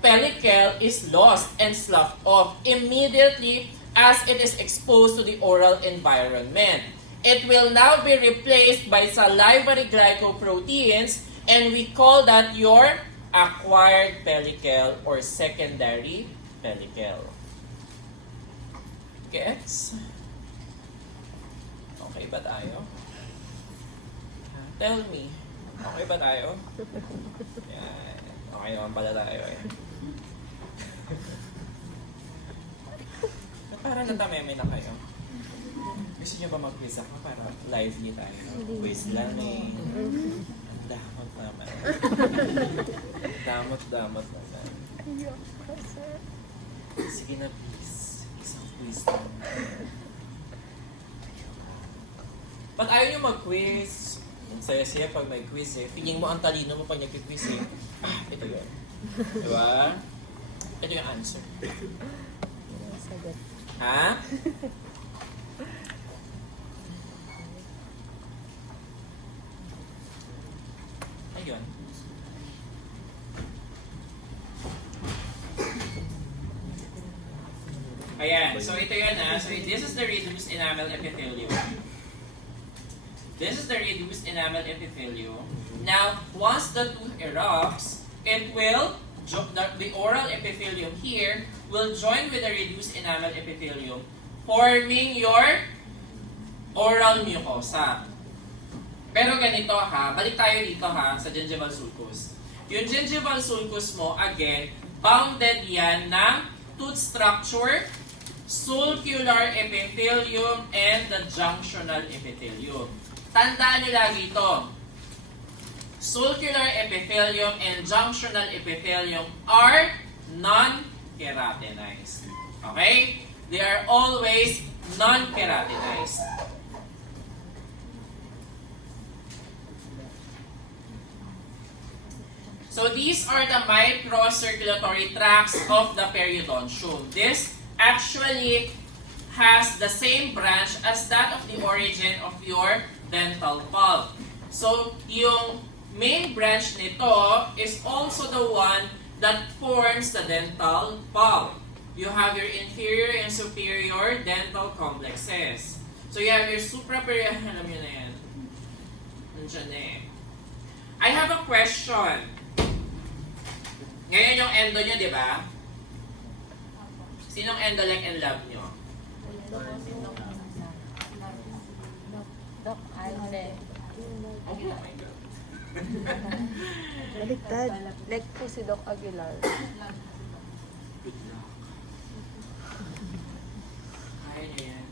pellicle, is lost and sloughed off immediately as it is exposed to the oral environment. It will now be replaced by salivary glycoproteins, and we call that your acquired pellicle or secondary pellicle. Gets? Okay ba tayo? Tell me. Okay ba tayo? Yan. Okay naman pala tayo eh. Parang natameme na kayo. Gusto niyo ba mag-quiz ako para lively tayo? Quiz lang eh. Ang damot naman. Damot naman. Sige na please. Isang quiz lang. Pag ayaw nyo mag-quiz, saya-saya pag may quiz eh. Feeling mo ang talino mo pag nag-quiz eh. Ito yun. Diba? Ito yung answer. Sagot. Ha? Ayun. Ayan. So ito yun ha. So this is the reduced enamel epithelium. This is the reduced enamel epithelium. Now, once the tooth erupts, it will, the oral epithelium here will join with the reduced enamel epithelium, forming your oral mucosa. Pero ganito ha, balik tayo dito ha, sa gingival sulcus. Yung gingival sulcus mo, again, bounded yan ng tooth structure, sulcular epithelium, and the junctional epithelium. Tandaan nyo lagi ito. Sulcular epithelium and junctional epithelium are non-keratinized. Okay? They are always non-keratinized. So these are the microcirculatory tracts of the periodontium. This actually has the same branch as that of the origin of your dental pulp. So yung main branch nito is also the one that forms the dental pulp. You have your inferior and superior dental complexes. So you have your supraperior, alam nyo na yan. Nandiyan na eh. I have a question. Ngayon yung endo nyo, di ba? Sinong endolek and lab nyo? Doc, Alde. Oh my God. Baliktad. Like po si Doc Aguilar. Good luck. Kaya nyo yan.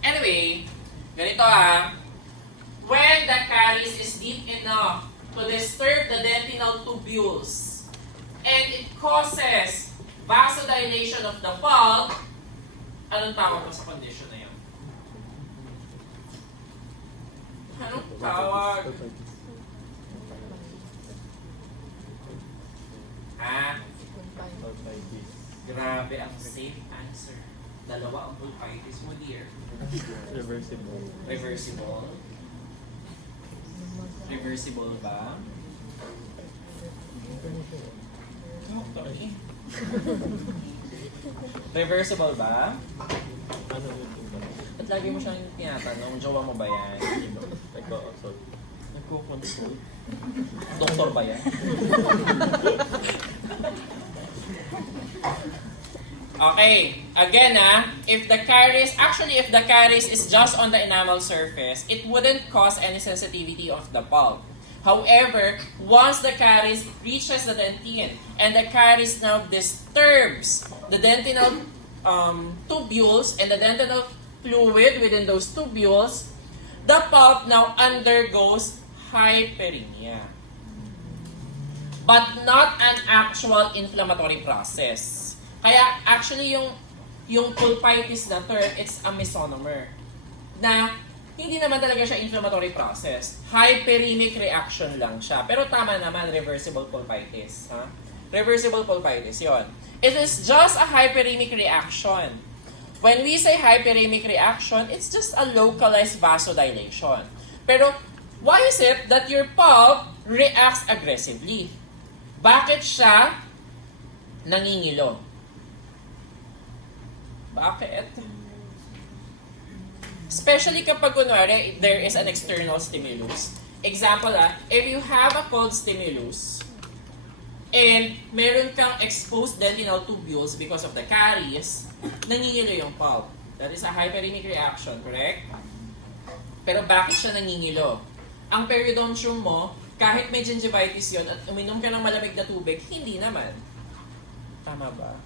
Anyway, ganito ha. When the caries is deep enough to disturb the dentinal tubules and it causes vasodilation of the pulp, anong tawag mo sa condition na yun? Anong tawag? Ha? Grabe ang safe answer. Dalawa ang pulpitis mo, dear. Reversible. Reversible. Reversible ba? Oh, sorry. Reversible ba? Ano yun? At lagi mo siyang tinatanong, jowa mo ba yan? Nagko-consult. Nagko-consult? Doktor ba yan? Okay, again if the caries is just on the enamel surface, it wouldn't cause any sensitivity of the pulp. However, once the caries reaches the dentine and the caries now disturbs the dentinal tubules and the dentinal fluid within those tubules, the pulp now undergoes hyperemia. But not an actual inflammatory process. Kaya actually yung pulpitis na term, it's a mesonomer. Na hindi naman talaga siya inflammatory process. Hyperemic reaction lang siya. Pero tama naman, reversible pulpitis. Ha? Reversible pulpitis, yon. It is just a hyperemic reaction. When we say hyperemic reaction, it's just a localized vasodilation. Pero why is it that your pulp reacts aggressively? Bakit siya nangingilo? Bakit? Especially kapag kunwari, there is an external stimulus. Example if you have a cold stimulus, and meron kang exposed dentinal tubules because of the caries, nangingilo yung pulp. That is a hyperemic reaction, correct? Pero bakit siya nangingilo? Ang periodontium mo, kahit may gingivitis yon at uminom ka ng malamig na tubig, hindi naman. Tama ba?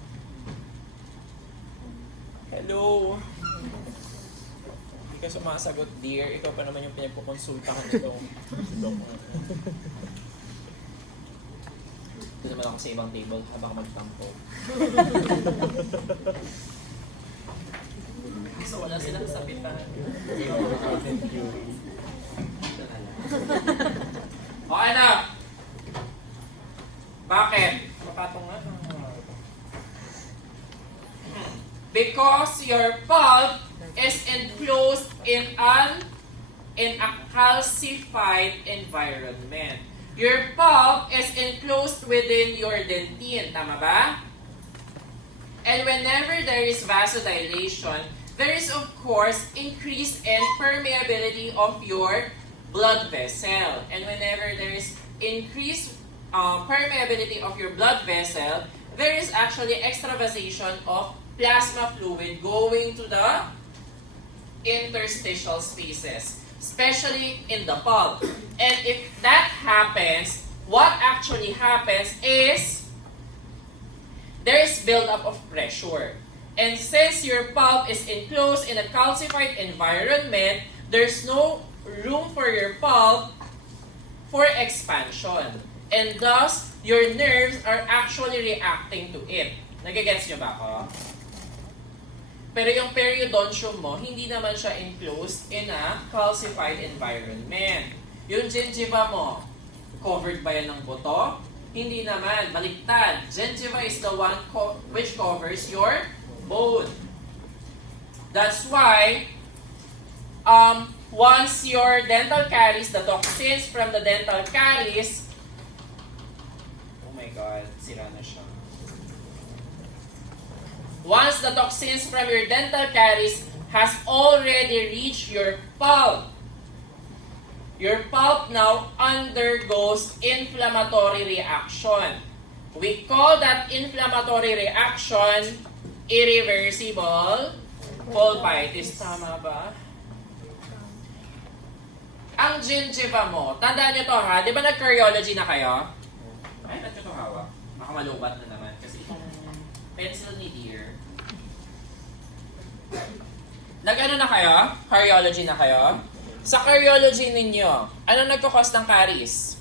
Hello? Hindi ka sumasagot, dear. Ikaw pa naman yung pinagkukonsultahan nitong Doon naman ako sa ibang table habang magtampo. So wala silang sabitan. Okay na. Bakit? Mapatong nga. Because your pulp is enclosed in a calcified environment. Your pulp is enclosed within your dentin. Tama ba? And whenever there is vasodilation, there is of course increase in permeability of your blood vessel. And whenever there is increased permeability of your blood vessel, there is actually extravasation of plasma fluid going to the interstitial spaces, especially in the pulp. And if that happens, what actually happens is there is buildup of pressure. And since your pulp is enclosed in a calcified environment, there's no room for your pulp for expansion. And thus, your nerves are actually reacting to it. Nagigets nyo ba ako? Pero yung periodontium mo, hindi naman siya enclosed in a calcified environment. Yung gingiva mo, covered ba yan ng buto? Hindi naman, baliktad. Gingiva is the one which covers your bone. That's why, once your dental caries, the toxins from the dental caries, oh my God, sira na siya. Once the toxins from your dental caries has already reached your pulp now undergoes inflammatory reaction. We call that inflammatory reaction irreversible pulpitis. Tama ba? Ang gingiva mo, tandaan nyo to ha, di ba nag-cardiology na kayo? Ay, ba't nyo to hawak? Baka malubat na naman kasi itong pencil ni dear. Nag-ano na kayo? Cardiology na kayo? Sa cardiology ninyo, ano nagkukos ng caries?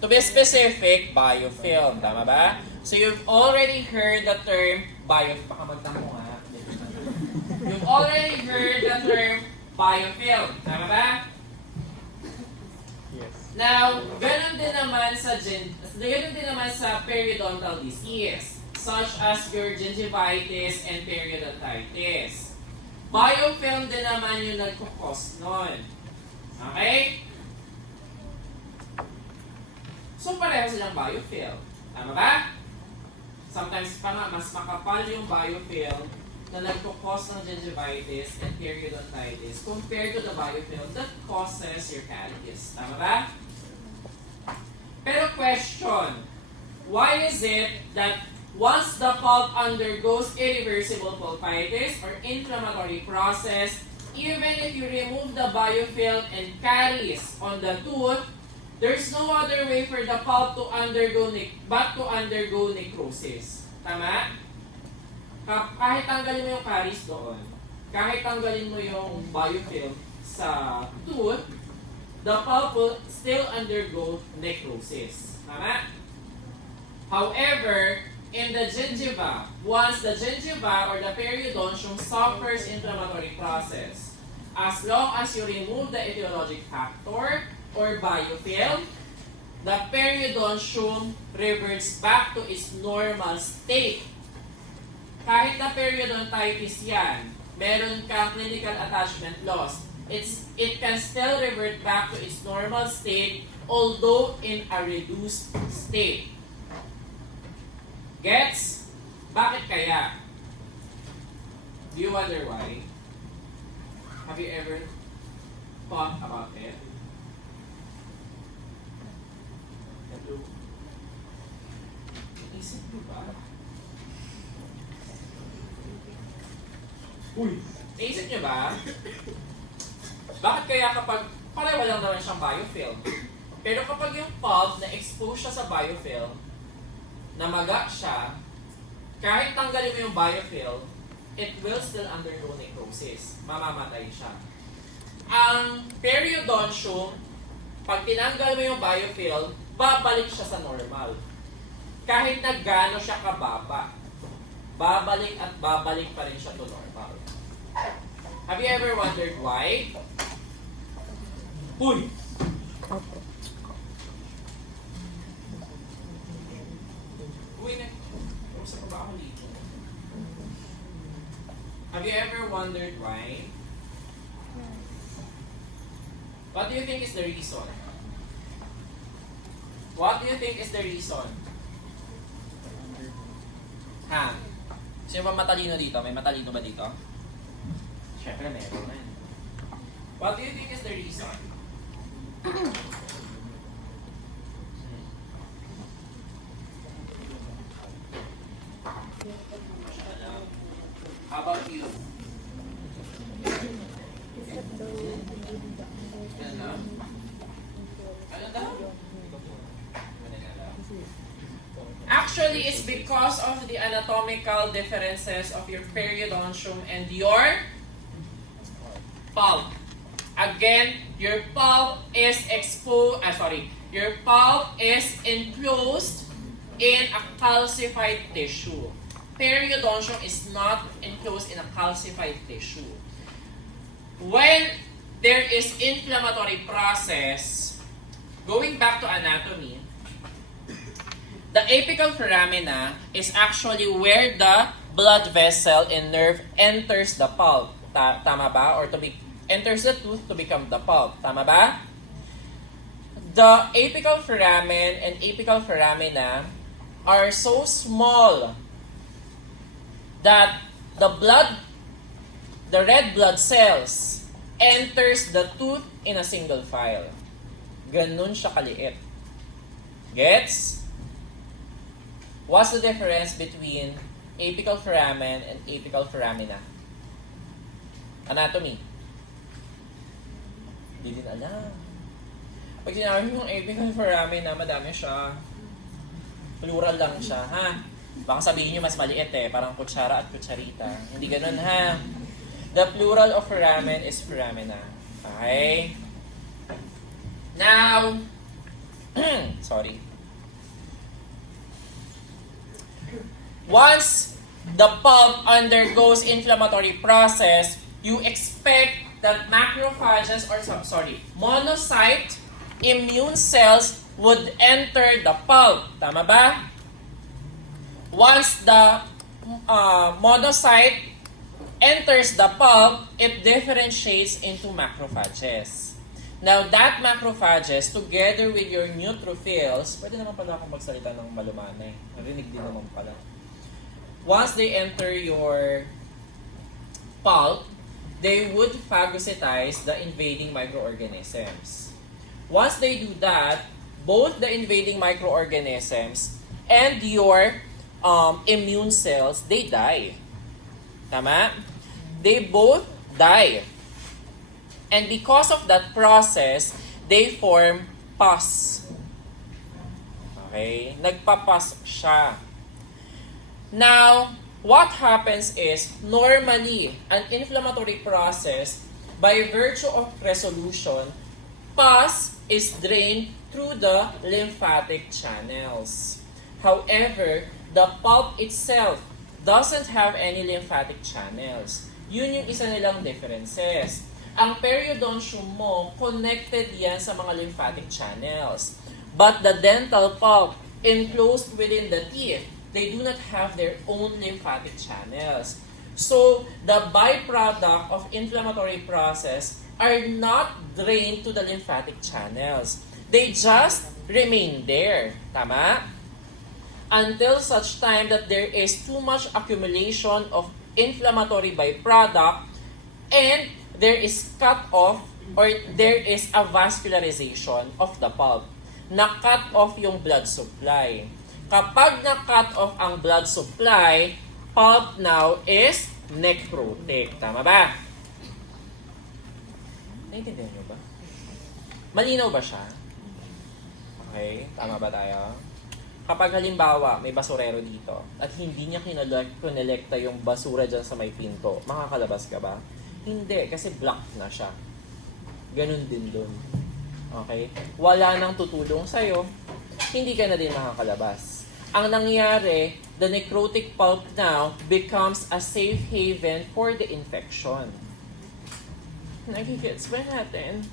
To be specific, biofilm. Tama ba? So you've already heard the term biofilm. Baka magtamo nga. You've already heard the term biofilm. Tama ba? Yes. Now, ganun din naman sa periodontal disease, such as your gingivitis and periodontitis. Biofilm din naman yung nagkukos nun. Okay? So, pareho silang biofilm. Tama ba? Sometimes pa nga, mas makapal yung biofilm na nagkukos ng gingivitis and periodontitis compared to the biofilm that causes your caries. Tama ba? Pero question, why is it that once the pulp undergoes irreversible pulpitis or inflammatory process, even if you remove the biofilm and caries on the tooth, there's no other way for the pulp to undergo necrosis. Tama? Kahit tanggalin mo yung caries doon, kahit tanggalin mo yung biofilm sa tooth, the pulp will still undergo necrosis. Tama? However, in the gingiva, once the gingiva or the periodontium suffers inflammatory process, as long as you remove the etiologic factor or biofilm, the periodontium reverts back to its normal state. Kahit na periodontitis yan, meron kang clinical attachment loss, it can still revert back to its normal state, although in a reduced state. Gets? Bakit kaya? Do you wonder why? Have you ever thought about it? Isip mo ba? Uy! Naisip nyo ba? Bakit kaya kapag pareho lang naman siyang biofilm, pero kapag yung pulp na-expose siya sa biofilm, namaga siya, kahit tanggalin mo yung biofilm, it will still undergo necrosis. Mamamatay siya. Ang periodontium, pag tinanggal mo yung biofilm, babalik siya sa normal. Kahit na gaano siya kababa. babalik at babalik pa rin siya to normal. Have you ever wondered why? Uy! Opo. Uy, nag-usap pa ba ako dito? Have you ever wondered why? What do you think is the reason? What do you think is the reason? Ha? Sino ba matalino dito? May matalino ba dito? Siyempre meron na. What do you think is the reason? How about you? Ano? Ano daw? Actually, it's because of the anatomical differences of your periodontium and your pulp. Again, your pulp is your pulp is enclosed in a calcified tissue. Periodontium is not enclosed in a calcified tissue. When there is inflammatory process, going back to anatomy, the apical foramina is actually where the blood vessel and nerve enters the pulp. Tama ba? Or enters the tooth to become the pulp. Tama ba? The apical foramen and apical foramina are so small that the red blood cells enters the tooth in a single file. Ganun siya kaliit. Gets? What's the difference between apical foramen and apical foramina? Anatomy. Hindi din alam. Pag sinabi mo yung apical foramina, madami siya. Plural lang siya, ha? Baka sabihin nyo mas maliit parang kutsara at kutsarita. Hindi ganun, ha? The plural of foramen is foramina. Okay? Now, sorry. Once the pulp undergoes inflammatory process, you expect that macrophages monocyte immune cells would enter the pulp. Tama ba? Once the monocyte enters the pulp, it differentiates into macrophages. Now, that macrophages, together with your neutrophils, pwede naman pala akong magsalita ng malumanay. Narinig din naman pala. Once they enter your pulp, they would phagocytize the invading microorganisms. Once they do that, both the invading microorganisms and your immune cells, they die. Tama? They both die. And because of that process, they form pus. Okay? Nagpapas siya. Now, what happens is, normally, an inflammatory process, by virtue of resolution, pus is drained through the lymphatic channels. However, the pulp itself doesn't have any lymphatic channels. Yun yung isa nilang differences. Ang periodontium mo, connected yan sa mga lymphatic channels. But the dental pulp, enclosed within the teeth, they do not have their own lymphatic channels. So, the byproduct of inflammatory process are not drained to the lymphatic channels. They just remain there. Tama? Until such time that there is too much accumulation of inflammatory byproduct and there is cut off or there is a vascularization of the pulp. Na-cut off yung blood supply. Kapag na-cut off ang blood supply, pulp now is necrotic. Tama ba? Naintindihan nyo ba? Malinaw ba siya? Okay, tama ba tayo? Kapag halimbawa may basurero dito at hindi niya kinelekta yung basura dyan sa may pinto, makakalabas ka ba? Hindi, kasi blocked na siya. Ganun din dun. Okay? Wala nang tutulong sa'yo, hindi ka na din makakalabas. Ang nangyari, the necrotic pulp now becomes a safe haven for the infection. Nagigets ba natin?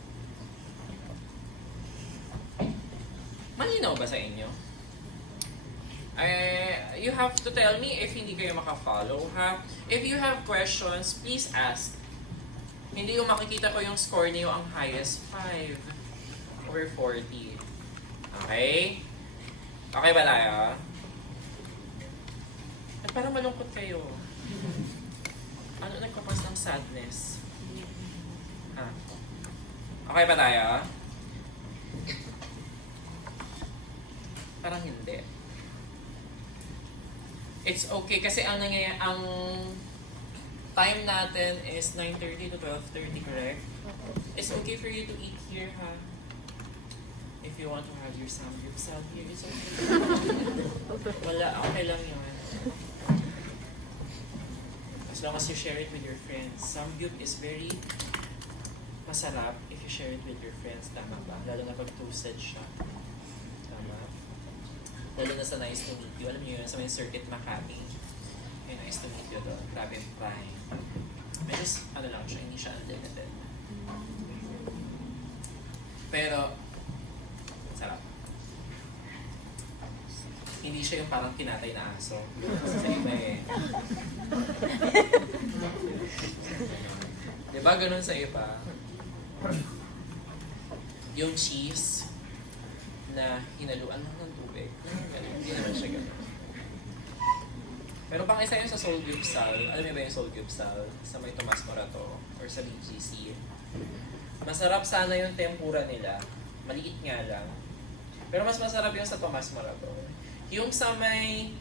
Malinaw ba sa inyo? You have to tell me if hindi kayo makafollow, ha? If you have questions, please ask. Hindi yung makikita ko yung score niyo ang highest 5 over 40. Okay? Okay ba tayo? At parang malungkot kayo. Ano nagkapas ng sadness? Okay ba tayo? Parang hindi. It's okay kasi ang time natin is 9:30 to 12:30, correct? It's okay for you to eat here, ha? If you want to have your samgyupsal here, it's okay. Wala, okay lang yun. As long as you share it with your friends. Samgyup is very masarap if you share it with your friends. Tama ba? Lalo na pag toasted siya. Tama? Lalo na sa Nice to Meet You. Alam niyo yun, sa may Circuit Makati. Yung Nice to Meet You doon. Grabe yung prime. Medyo, ano lang siya, hindi siya unlimited. Pero, sarap. Hindi siya yung parang kinatay na aso. Sa iba eh. Diba ganun sa iba? Yung cheese na hinaluan lang ng tubig. Hindi naman siya ganun. Pero pang isa yun sa Solgyupsal. Alam niyo ba yung Solgyupsal? Sa may Tomas Morato or sa BGC. Masarap sana yung tempura nila. Maliit nga lang. Pero mas masarap yung sa Tomas Morato. Yung sa may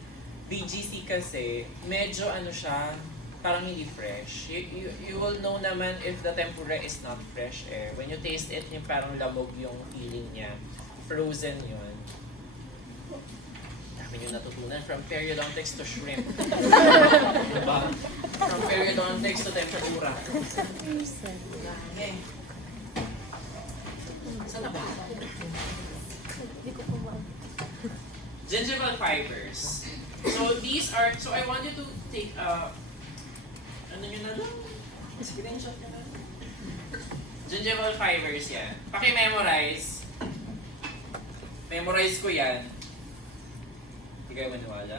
BGC kasi, medyo ano siya, parang hindi fresh. You will know naman if the tempura is not fresh eh. When you taste it, yung parang lamog yung feeling niya. Frozen yun. Dami yung natutunan from periodontics to shrimp. Diba? From periodontics to tempura. Dami. Saan na ba? Hindi ko pumaw. Gingival fibers. So these are, so I want you to take, ano nyo na lang? Screenshot nyo na lang. Gingival fibers yan. Paki-memorize. Memorize ko yan. Hindi kayo maniwala.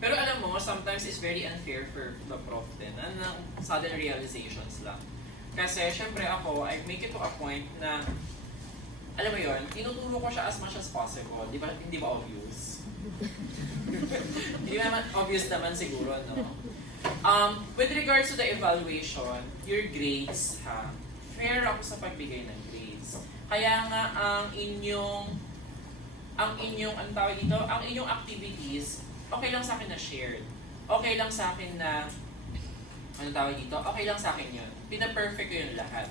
Pero alam mo, sometimes it's very unfair for the prof din. Ano, sudden realizations lang. Kasi syempre ako, I make it to a point na, alam mo yun, tinuturo ko siya as much as possible. Di ba, hindi ba obvious? Hindi naman obvious naman siguro, no? With regards to the evaluation, your grades, ha? Fair ako sa pagbigay ng grades. Kaya nga ang inyong, ang tawag dito, ang inyong activities, okay lang sa akin na shared. Okay lang sa akin na, ano tawag dito? Okay lang sa akin yun. Pina-perfect ko yun lahat.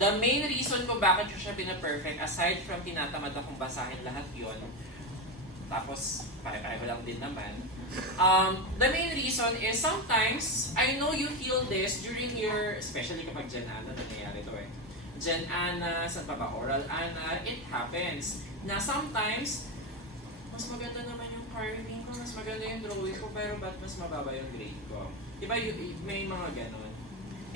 The main reason ko bakit ko siya pina-perfect, aside from tinatamad akong basahin lahat yun, tapos pare-pareho lang din naman, the main reason is sometimes, I know you feel this during your, especially kapag Gen Ana, nangyayari to eh. Gen Ana, saan pa ba? Oral Ana, it happens. Na sometimes, mas maganda naman yung carving ko, mas maganda yung drawing ko, pero ba't mas mababa yung grade ko? Diba, may mga ganon.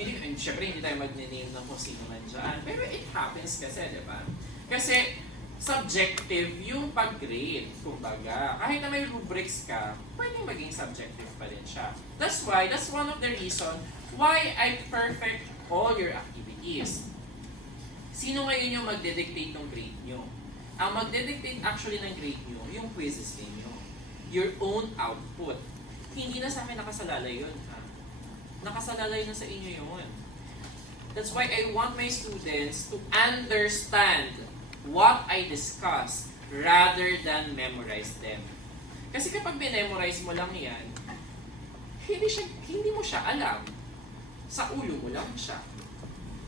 Hindi, syempre hindi tayo mag-name ng kung sino man dyan, pero it happens kasi, diba? Kasi, subjective yung pag-grade, kumbaga. Kahit na may rubrics ka, pwedeng maging subjective pa rin siya. That's why, that's one of the reason why I perfect all your activities. Sino ngayon yung magdedictate ng grade nyo? Ang magdedictate actually ng grade nyo, yung quizzes ninyo. Your own output. Hindi na sa akin nakasalalay yun, ha? Nakasalalay na sa inyo yun. That's why I want my students to understand what I discuss rather than memorize them. Kasi kapag memorize mo lang yan, hindi mo siya alam. Sa ulo mo lang siya.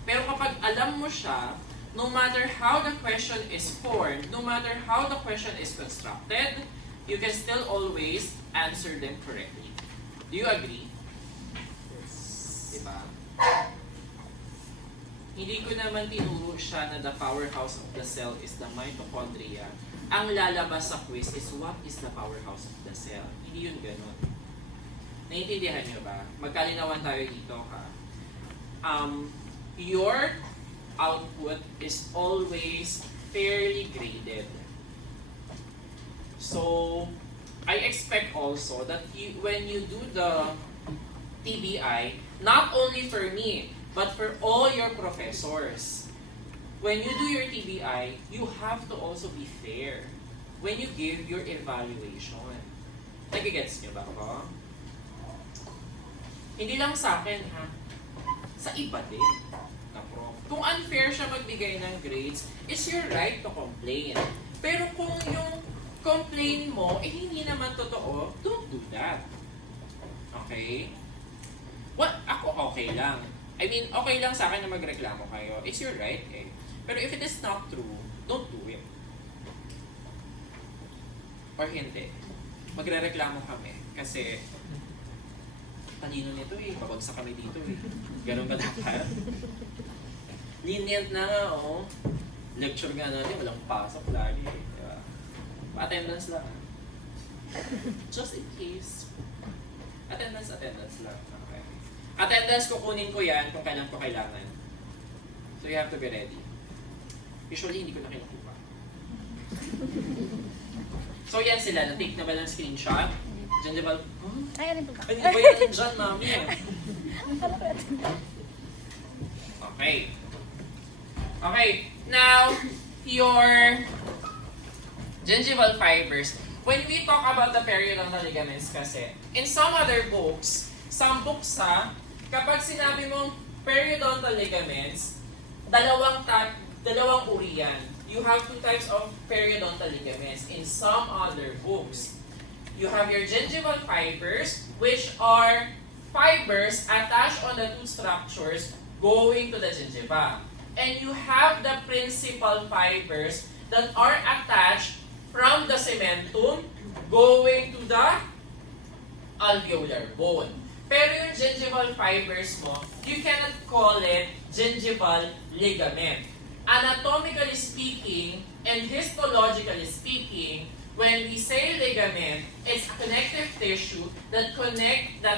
Pero kapag alam mo siya, no matter how the question is formed, no matter how the question is constructed, you can still always answer them correctly. Do you agree? Diba? hindi ko naman tinuro siya na the powerhouse of the cell is the mitochondria. Ang lalabas sa quiz is what is the powerhouse of the cell. Hindi yun ganun. Naiintindihan nyo ba? Magkalinawan tayo dito ha. Your output is always fairly graded. So, I expect also that when you do the TBI, not only for me, but for all your professors, when you do your TBI, you have to also be fair when you give your evaluation. Nagigets niyo ba ako? Hindi lang sa akin ha, sa iba din na prof. Kung unfair siya magbigay ng grades, it's your right to complain. Pero kung yung complain mo, hindi naman totoo, don't do that. Okay? Ako okay lang. I mean, okay lang sa akin na magreklamo kayo. It's your right eh. Pero if it is not true, don't do it. Or hindi. Magrereklamo kami. Kasi, talino nito eh. Babagsak kami dito eh. Ganun ba dapat? Lenient na nga oh. Lecture nga natin, walang pasok lagi. Diba? Attendance lang. Just in case. Attendance lang. Okay. Attendance, kukunin ko yan kung kailan ko kailangan. So you have to be ready. Usually, hindi ko na kinukuha. So yan sila, na-take na ba ng screenshot? Diyan di ba? Ay, ano ba? Ay, hindi ba yan dyan, mami? Okay. Okay, now, your gingival fibers. When we talk about the periodontal ligaments kasi, in some other books, kapag sinabi mong periodontal ligaments, dalawang uri yan. You have two types of periodontal ligaments in some other books. You have your gingival fibers, which are fibers attached on the tooth structures going to the gingiva. And you have the principal fibers that are attached from the cementum going to the alveolar bone. Pero yung gingival fibers mo, you cannot call it gingival ligament. Anatomically speaking and histologically speaking, when we say ligament, it's a connective tissue that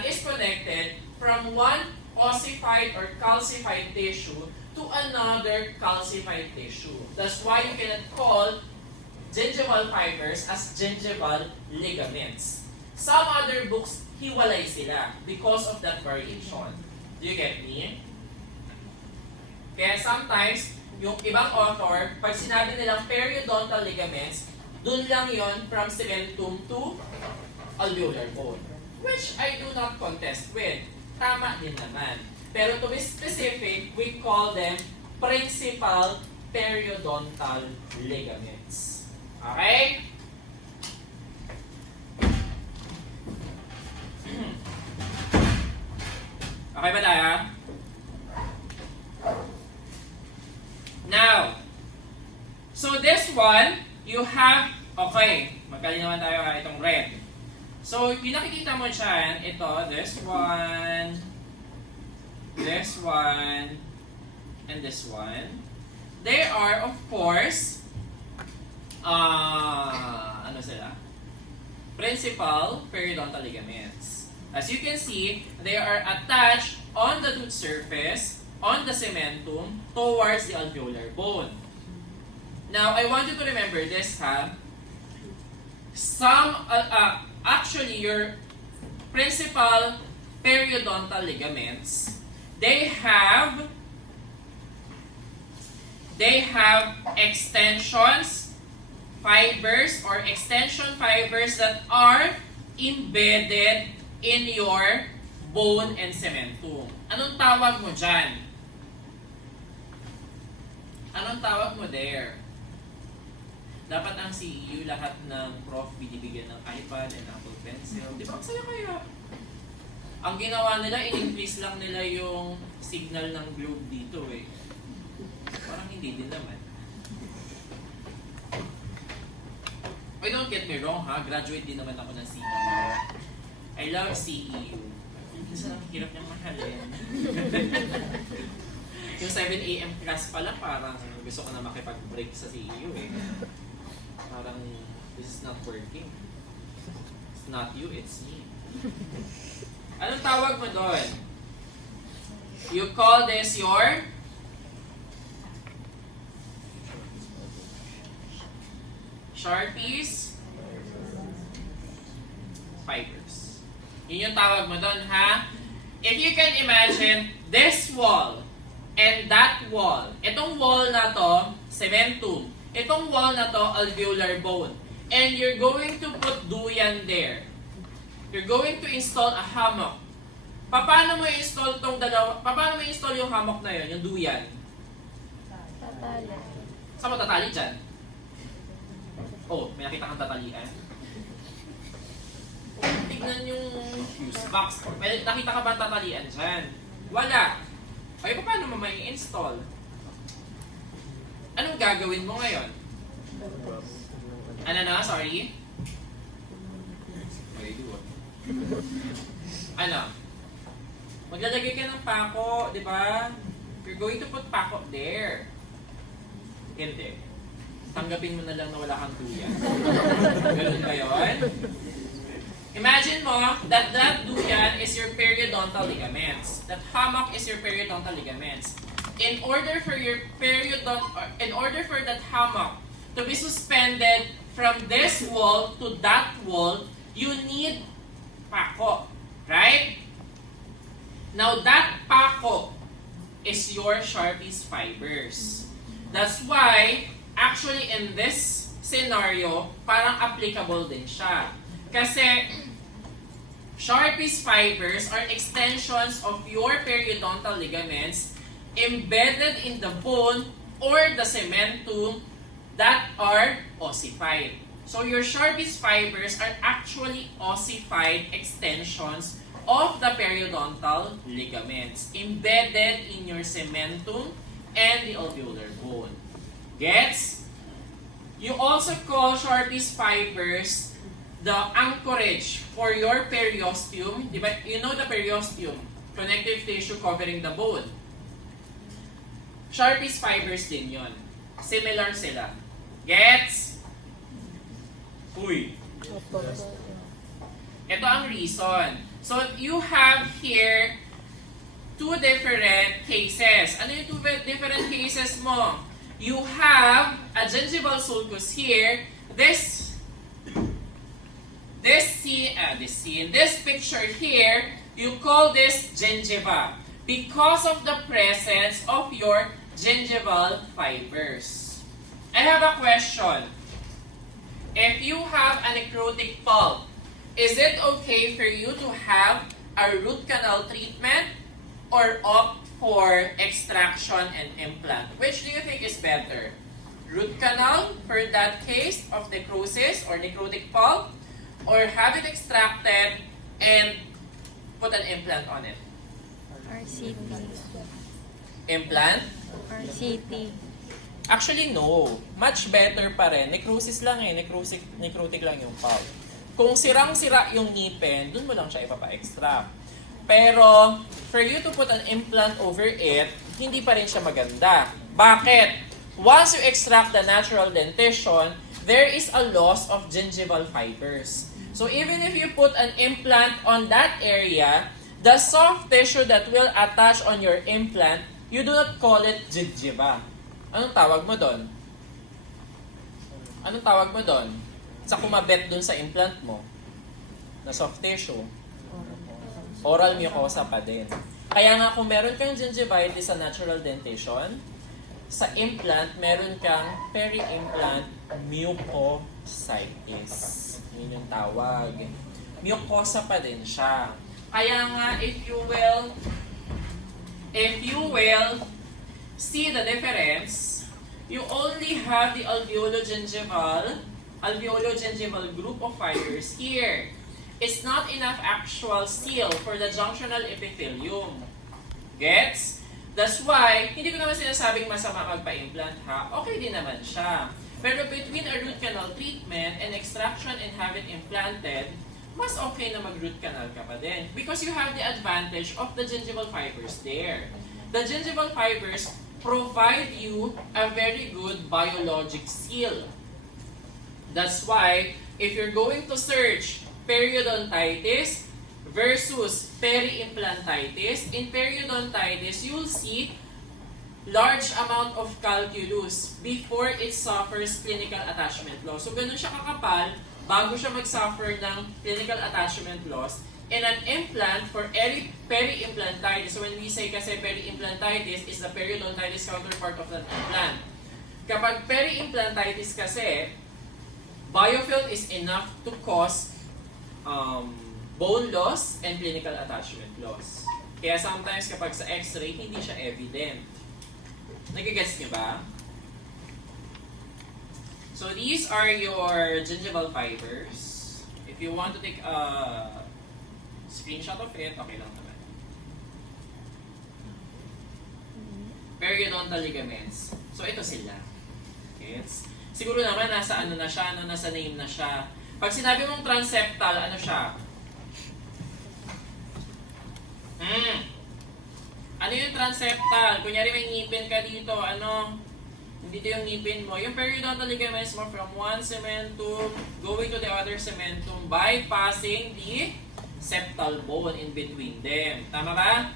is connected from one ossified or calcified tissue to another calcified tissue. That's why you cannot call gingival fibers as gingival ligaments. Some other books, hiwalay sila because of that variation. Do you get me? Kaya sometimes, yung ibang author, pag sinabi nilang periodontal ligaments, dun lang yon from cementum to alveolar bone. Which I do not contest with. Tama din naman. Pero to be specific, we call them principal periodontal ligaments. Okay? Okay ba tayo? Now, so this one, you have, okay, magkalinawan tayo ha, itong red. So, yung nakikita mo dyan, ito, this one, and this one. They are, of course, ano sila? Principal periodontal ligaments. As you can see, they are attached on the tooth surface, on the cementum, towards the alveolar bone. Now, I want you to remember this, ha? Actually, your principal periodontal ligaments, they have extensions, fibers, or extension fibers that are embedded in your bone and cementum. Anong tawag mo dyan? Anong tawag mo there? Dapat ang CEU, lahat ng prof binibigyan ng iPad and Apple Pencil. Di ba? Ang saya kaya. Ang ginawa nila, in-increase lang nila yung signal ng globe dito eh. Parang hindi din naman. I don't get me wrong ha, graduate din naman ako ng CEU. I love CEU. Kasi ang hirap niyang mahalin. Yung 7 a.m. class pala, parang gusto ko na makipag-break sa CEO eh. Parang, this is not working. It's not you, it's me. Anong tawag mo doon? You call this your Sharpies fibers. Yun yung tawag mo doon, ha? If you can imagine this wall and that wall. Itong wall na to, cementum. Itong wall na to, alveolar bone. And you're going to put duyan there. You're going to install a hammock. Paano mo i-install tong dalawa? Paano mo i-install yung hammock na yun, yung duyan? Tatali. Saan mo tatali dyan? Oh, may nakita kang tatalian? Tignan yung fuse box. May nakita ka ba tatalian dyan? Wala. Ay, paano mo may install? Anong gagawin mo ngayon? Ano na? Sorry? Ano? Maglalagay ka ng pako, di ba? You're going to put pako there. Hindi. Tanggapin mo na lang na wala kang duyan. Ganun ba yun? Imagine mo that that duyan is your periodontal ligaments. That hammock is your periodontal ligaments. In order for that hammock to be suspended from this wall to that wall, you need pako, right? Now that pako is your Sharpies fibers. That's why, actually in this scenario, parang applicable din siya. Kasi Sharpies fibers are extensions of your periodontal ligaments embedded in the bone or the cementum that are ossified. So your Sharpies fibers are actually ossified extensions of the periodontal ligaments embedded in your cementum and the alveolar bone. Gets? You also call Sharpies fibers the anchorage for your periosteum. Diba? You know the periosteum, connective tissue covering the bone. Sharpies fibers din yon. Similar sila. Gets? Uy. Ito ang reason. So, you have here two different cases. Ano yung two different cases mo? You have a gingival sulcus here. This picture here, you call this gingiva because of the presence of your gingival fibers. I have a question. If you have a necrotic pulp, is it okay for you to have a root canal treatment or opt for extraction and implant? Which do you think is better? Root canal for that case of necrosis or necrotic pulp, or have it extracted and put an implant on it? RCT. Implant? RCT. Actually, no. Much better pa rin. Necrosis lang eh. Necrotic lang yung pulp. Kung sirang-sira yung ngipin, dun mo lang siya ipapa-extract. Pero, for you to put an implant over it, hindi pa rin siya maganda. Bakit? Once you extract the natural dentition, there is a loss of gingival fibers. So, even if you put an implant on that area, the soft tissue that will attach on your implant, you do not call it gingiva. Anong tawag mo doon? Anong tawag mo doon? Sa kumabet doon sa implant mo na soft tissue. Oral mucosa pa din. Kaya nga kung meron kang gingivitis sa natural dentition, sa implant, meron kang peri-implant mucositis. Yun yung tawag. Mucosa pa din siya. Kaya nga, if you will see the difference, you only have the alveolo-gingival group of fibers here. It's not enough actual seal for the junctional epithelium. Gets? That's why, hindi ko naman sinasabing masama magpa-implant ha. Okay din naman siya. Pero between a root canal treatment and extraction and have it implanted, mas okay na mag-root canal ka pa din. Because you have the advantage of the gingival fibers there. the gingival fibers provide you a very good biologic seal. That's why, if you're going to search periodontitis versus peri-implantitis, in periodontitis, you'll see large amount of calculus before it suffers clinical attachment loss. So, ganun siya kakapal bago siya mag-suffer ng clinical attachment loss. And an implant for peri-implantitis, so when we say kasi peri-implantitis is the periodontitis counterpart of an implant. Kapag peri-implantitis kasi, biofilm is enough to cause bone loss and clinical attachment loss. Kaya sometimes kapag sa x-ray, hindi siya evident. Nagigets niyo ba? So these are your gingival fibers. If you want to take a screenshot of it, okay lang naman. Periodontal ligaments. So ito sila. Gets? Siguro naman nasa ano na siya, nasa name na siya. Pag sinabi mong transeptal, ano siya? Ano yung transeptal? Kunyari may ngipin ka dito, ano? Dito yung ngipin mo. Yung periodontal ligaments mo from one cementum going to the other cementum bypassing the septal bone in between them. Tama ba?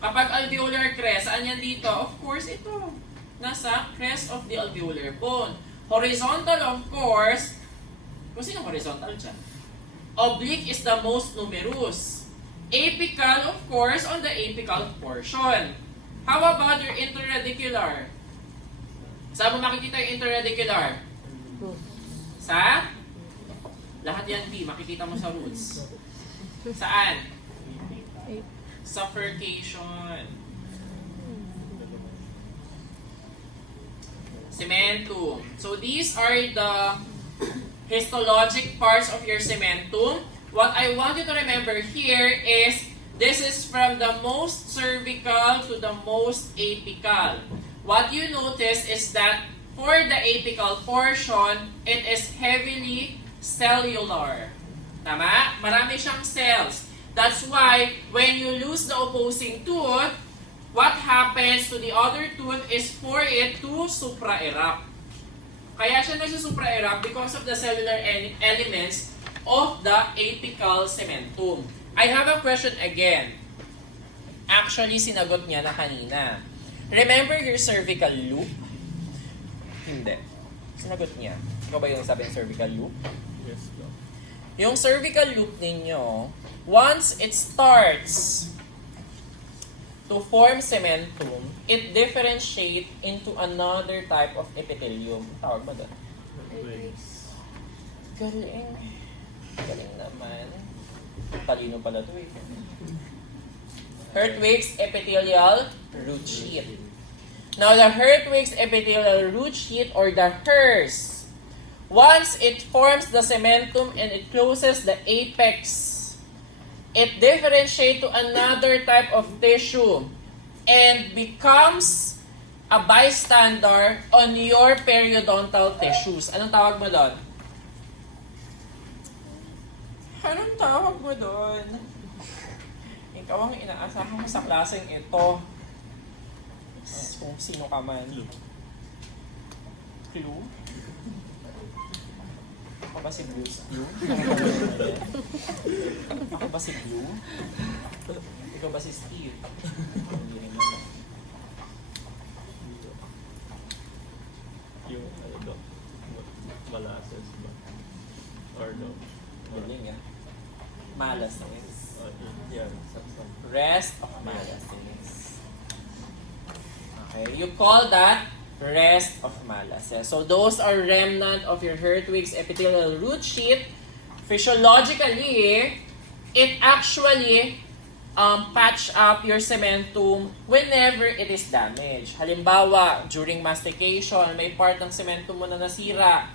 Kapag alveolar crest, saan yan dito? Of course, ito. Nasa crest of the alveolar bone. Horizontal, of course. Kung sino horizontal dyan? Oblique is the most numerous. Apical, of course, on the apical portion. How about your interradicular? Saan mo makikita yung interradicular? Sa? Lahat yan, B. Makikita mo sa roots. Saan? Sa furcation. Cementum. So these are the histologic parts of your cementum. What I want you to remember here is this is from the most cervical to the most apical. What you notice is that for the apical portion, it is heavily cellular. Tama? Marami siyang cells. That's why when you lose the opposing tooth, what happens to the other tooth is for it to supra-erupt. Kaya siya nagsusupra-erupt because of the cellular elements of the apical cementum. I have a question again. Actually, sinagot niya na kanina. Remember your cervical loop? Hindi. Sinagot niya. Ikaw ba yung sabi ng cervical loop? Yes, go. Yung cervical loop ninyo, once it starts to form cementum, it differentiate into another type of epithelium. Tawag ba doon? Galing. Galing naman. Talino pala ito eh. Hertwig's epithelial root sheath. Now, the Hertwig's epithelial root sheath or the HERS, once it forms the cementum and it closes the apex, it differentiates to another type of tissue and becomes a bystander on your periodontal tissues. Anong tawag mo doon? Anong tawag mo doon? Ikaw ang inaasahan mo sa klaseng ito. Kung sino ka man. Clue? Ako ba si Blue's Clue? Ako ba si Blue? Ikaw ba si Steve? Hindi rin naman. Yung, ano ba? Molasses ba? Or no? Galing yan. Molasses. Yeah, some. Rest of molasses. Okay, you call that rest of molasses. So those are remnant of your Hertwig's epithelial root sheath. Physiologically, it actually patch up your cementum whenever it is damaged. Halimbawa, during mastication, may part ng cementum mo na nasira.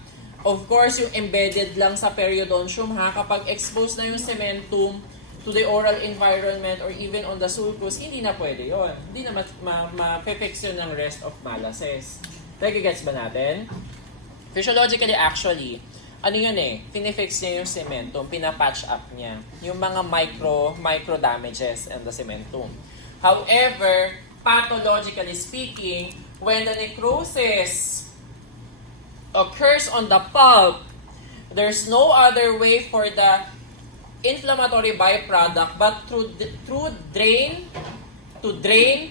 Of course, yung embedded lang sa periodontium ha, kapag exposed na yung cementum to the oral environment or even on the sulcus, hindi na pwede yon. Hindi na ma-fix yun ng rest of molasses. Nagigets ba natin? Physiologically, actually, ano yun eh, pinifix niya yung cementum, pinapatch up niya. Yung mga micro damages in the cementum. However, pathologically speaking, when the necrosis occurs on the pulp, there's no other way for the inflammatory byproduct but through drain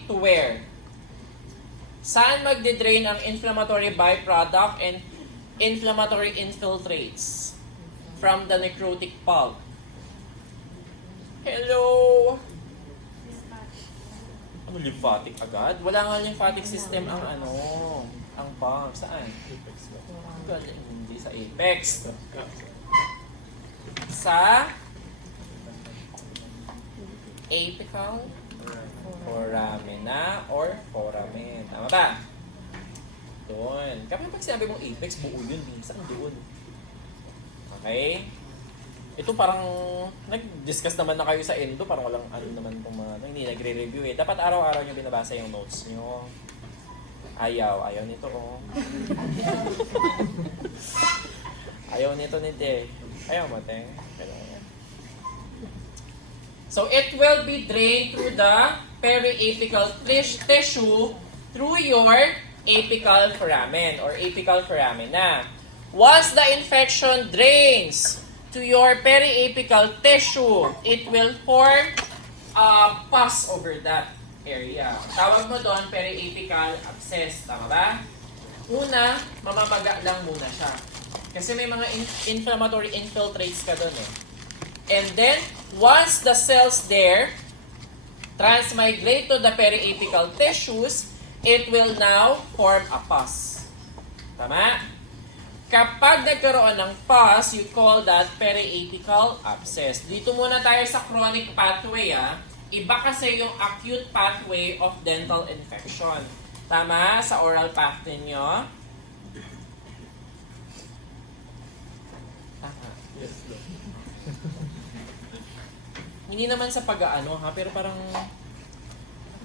to where? Saan magde-drain ang inflammatory byproduct and inflammatory infiltrates from the necrotic pulp? Hello? Ano, lymphatic agad? Wala nga lymphatic system ang ang pulp. Saan? Galing, hindi sa apex. Sa apical foramina or foramen. Tama ba? Doon. Kapag sinabi mong apex, buo yun. Saan doon? Okay? Ito parang, nag-discuss naman na kayo sa endo, parang walang naman itong mga, hindi nagre-review eh. Dapat araw-araw nyo binabasa yung notes nyo. Ayaw nito oh. Ayaw nito ni Te. Ayaw mo, Te. So, it will be drained through the periapical tissue through your apical foramen or apical foramina. Once the infection drains to your periapical tissue, it will form a pus over that area. Tawag mo doon periapical abscess. Tama ba? Una, mamamaga lang muna siya. Kasi may mga inflammatory infiltrates ka doon eh. And then, once the cells there transmigrate to the periapical tissues, it will now form a pus. Tama? Kapag nagkaroon ng pus, you call that periapical abscess. Dito muna tayo sa chronic pathway Iba kasi yung acute pathway of dental infection. Tama? Sa oral path ninyo? Tama. Yes, Hindi naman sa pag-aano pero parang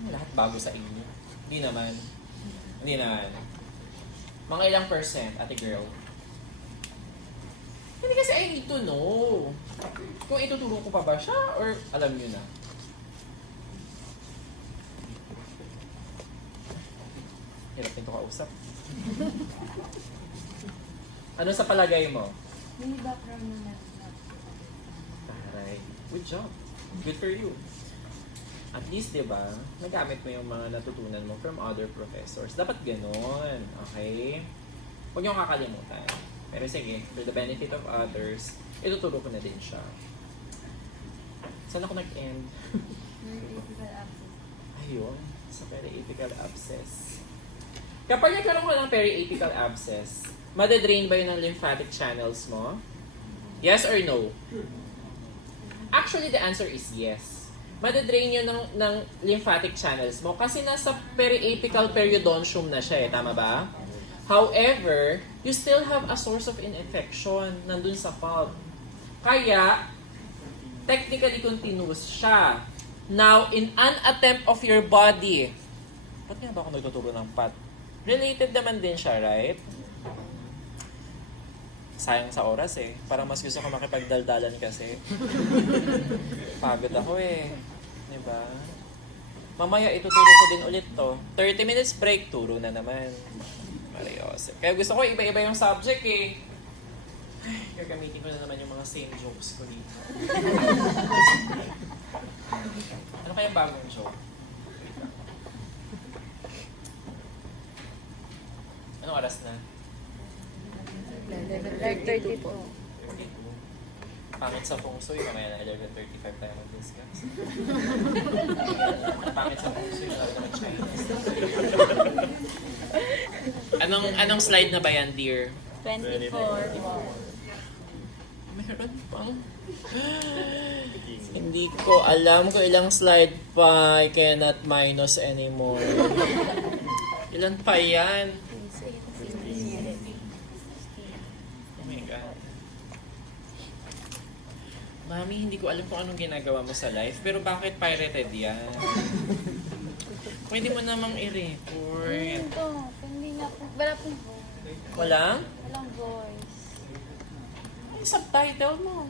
lahat bago sa inyo. Hindi naman. Mga ilang percent, ate girl? Hindi kasi I need to know. Kung ituturo ko pa ba siya or alam nyo na? Hirap nito kausap. Ano sa palagay mo? May background na Taray. Good job. Good for you. At least, di ba, nagamit mo yung mga natutunan mo from other professors. Dapat ganon. Okay? Huwag niyong kakalimutan. Pero sige, for the benefit of others, ituturo ko na din siya. Saan ako nag-end? Periapical abscess. Ayun, sa periapical abscess. Kapag nagkaroon ko ng periapical abscess, madadrain ba yun ng lymphatic channels mo? Yes or no? Actually, the answer is yes. Madadrain yun ng lymphatic channels mo kasi nasa periapical periodontium na siya tama ba? However, you still have a source of infection nandun sa pulp. Kaya, technically continuous siya. Now, in an attempt of your body, ba't nga ba ako nagtuturo ng pat? Related naman din siya, right? Sayang sa oras Parang mas gusto ko makipagdaldalan kasi. Pagod ako Diba? Mamaya ituturo ko din ulit to. 30 minutes break, turo na naman. Marios. Kaya gusto ko iba-iba yung subject Gagamitin ko na naman yung mga same jokes ko dito. Ano kaya bagong joke? Anong oras na? 11:32 po. Pangit sa feng shui, mamaya na 11:35 tayo mag-discuss. Pangit sa feng shui, lalo naman Chinese. Anong slide na ba yan, dear? 24. Meron pang... Hindi ko alam kung ilang slide pa. I cannot minus anymore. Ilan pa yan? Oh my God. Mami, hindi ko alam kung anong ginagawa mo sa life, pero bakit pirated yan? Pwede mo namang i-record. Ito, hindi na po. Wala pong voice. Wala? Walang voice. Ay, subtitle mo.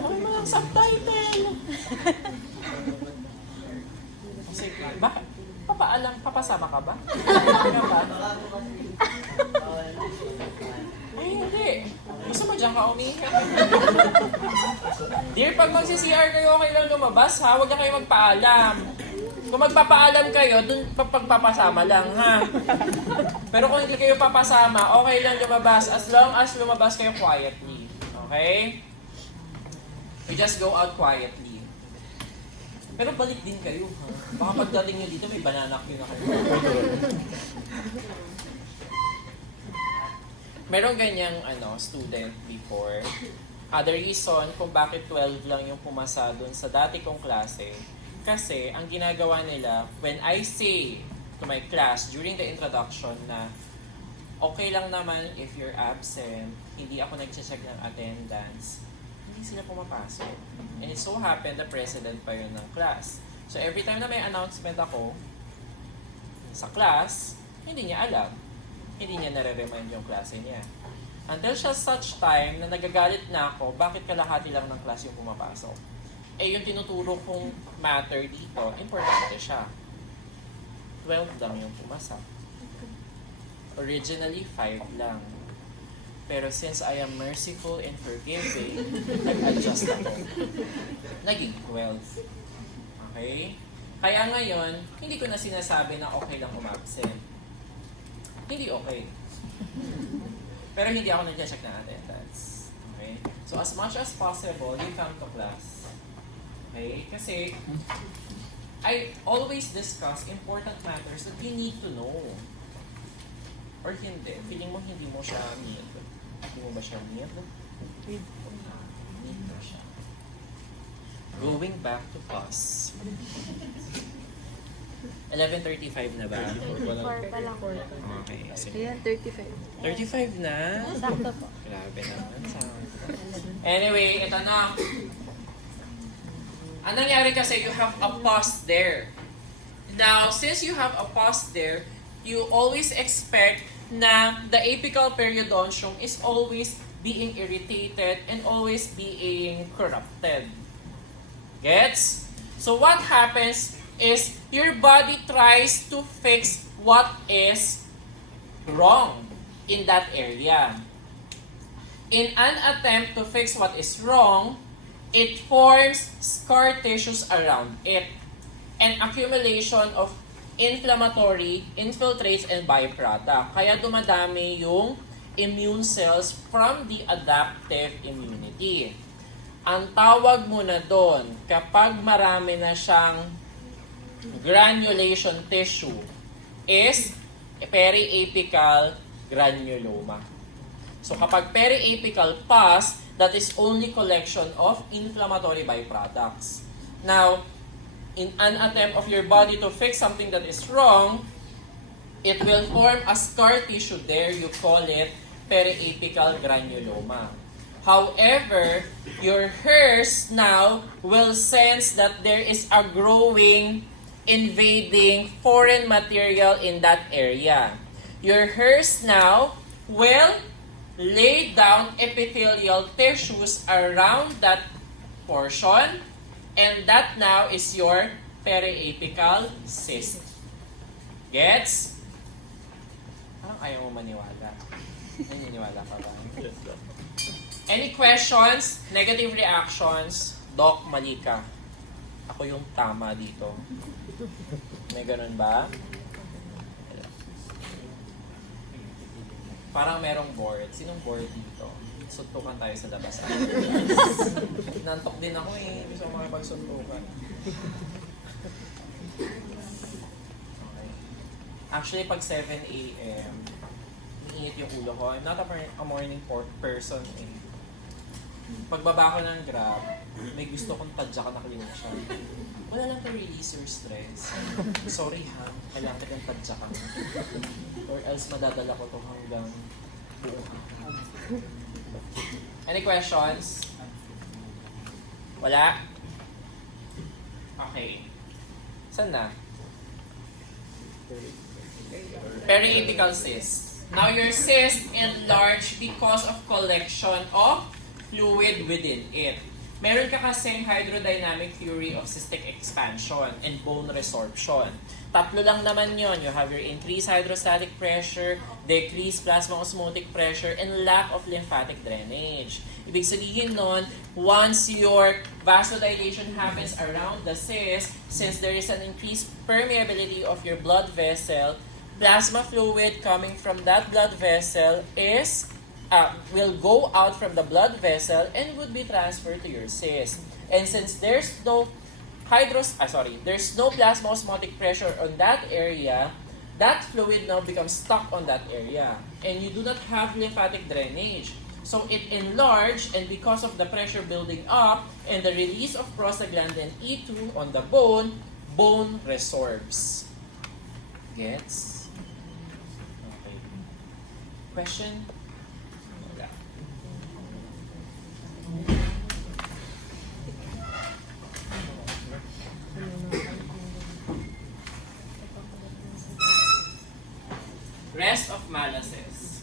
Okay mo lang subtitle. Magpapasama ka ba? Ka ba? Ay, hindi. Gusto mo dyan ka umiiyak? Dear, pag magsi-CR kayo, okay lang lumabas ha? Huwag na kayo magpaalam. Kung magpapaalam kayo, dun pagpapasama lang ha. Pero kung hindi kayo papasama, okay lang lumabas as long as lumabas kayo quietly. Okay? You just go out quietly. Pero balik din kayo ha. Baka pagdating nyo dito, may banana queue na kayo. Meron ganyang student before. The reason kung bakit 12 lang yung pumasa dun sa dati kong klase, kasi ang ginagawa nila, when I say to my class during the introduction na okay lang naman if you're absent, hindi ako nag-check ng attendance, hindi sila pumapasok. And it so happened, the president pa yun ng class. So every time na may announcement ako sa class, hindi niya alam. Hindi niya nare-remind yung klase niya. Until siya such time na nagagalit na ako, bakit kalahati lang ng klase yung pumapasok? Eh yung tinuturo kong matter dito, importante siya. 12 lang yung pumasa. Originally, 5 lang. Pero since I am merciful and forgiving, nag-adjust ako. Naging 12. Okay? Kaya ngayon, hindi ko na sinasabi na okay lang umabsent. Hindi okay. Pero hindi ako nag-check ng attendance. Okay? So as much as possible, you come to class. Okay? Kasi I always discuss important matters that you need to know. Or hindi. Feeling mo hindi mo siya need. Hindi mo ba siya need? Need mo siya. Going back to class. 11:35 na ba? 34 pa lang. Okay. Sige. Ayan, 35. 35 na? Sakto po. Grabe naman. Anyway, ito na. Ang nangyari kasi, you have a pause there. Now, since you have a pause there, you always expect na the apical periodontium is always being irritated and always being corrupted. Gets? So what happens is your body tries to fix what is wrong in that area. In an attempt to fix what is wrong, it forms scar tissues around it and accumulation of inflammatory infiltrates and byproduct. Kaya dumadami yung immune cells from the adaptive immunity. Ang tawag muna doon, kapag marami na siyang granulation tissue, is periapical granuloma. So kapag periapical pus, that is only collection of inflammatory byproducts. Now, in an attempt of your body to fix something that is wrong, it will form a scar tissue there. You call it periapical granuloma. However, your hairs now will sense that there is a growing, invading foreign material in that area. Your hairs now will lay down epithelial tissues around that portion, and that now is your periapical cyst. Gets? Parang ayaw mo maniwala. Naniniwala ka ba? Yes, sir. Any questions? Negative reactions? Doc, mali ka. Ako yung tama dito. May ganun ba? Parang merong board. Sinong board dito? Suntukan tayo sa labas. Nantok din ako eh. Gusto ko makipagsuntukan. Okay. Actually, pag 7 a.m., iniinit yung ulo ko. I'm not a morning person eh. Pagbaba ko ng Grab, may gusto kong tadyakan na nakalimutan. Wala lang to release your stress. Sorry ha, kailangan ka ng tadyakan. Or else madadala ko to hanggang buong araw. Any questions? Wala? Okay. Saan na? Periapical cyst. Now your cyst enlarged because of collection of fluid within it. Meron ka kasing hydrodynamic theory of cystic expansion and bone resorption. Tatlo lang naman yon. You have your increased hydrostatic pressure, decreased plasma osmotic pressure, and lack of lymphatic drainage. Ibig sabihin nun, once your vasodilation happens around the cyst, since there is an increased permeability of your blood vessel, plasma fluid coming from that blood vessel will go out from the blood vessel and would be transferred to your cyst. And since there's no there's no plasma osmotic pressure on that area, that fluid now becomes stuck on that area. And you do not have lymphatic drainage. So it enlarged, and because of the pressure building up and the release of prostaglandin E2 on the bone resorbs. Gets? Okay. Question? Wala. Rest of malaces.